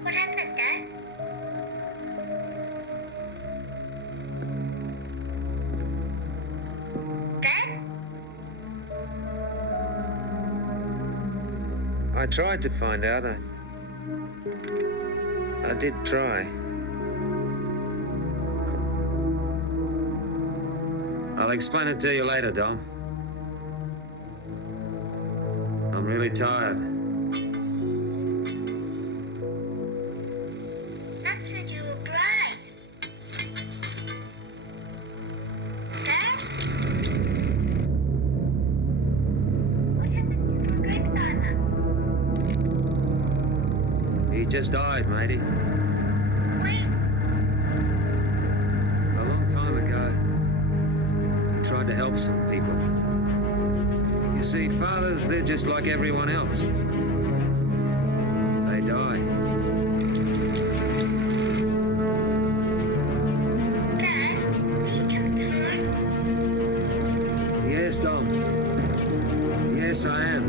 What happened, Dad? Dad? I tried to find out. I did try. I'll explain it to you later, Dom. I'm really tired. Dad said you were brave. Dad? What happened to my grandfather? He just died, matey. When? A long time ago. He tried to help some people. You see, fathers, they're just like everyone else. They die. Dad, are you true? Yes, Dom. Yes, I am.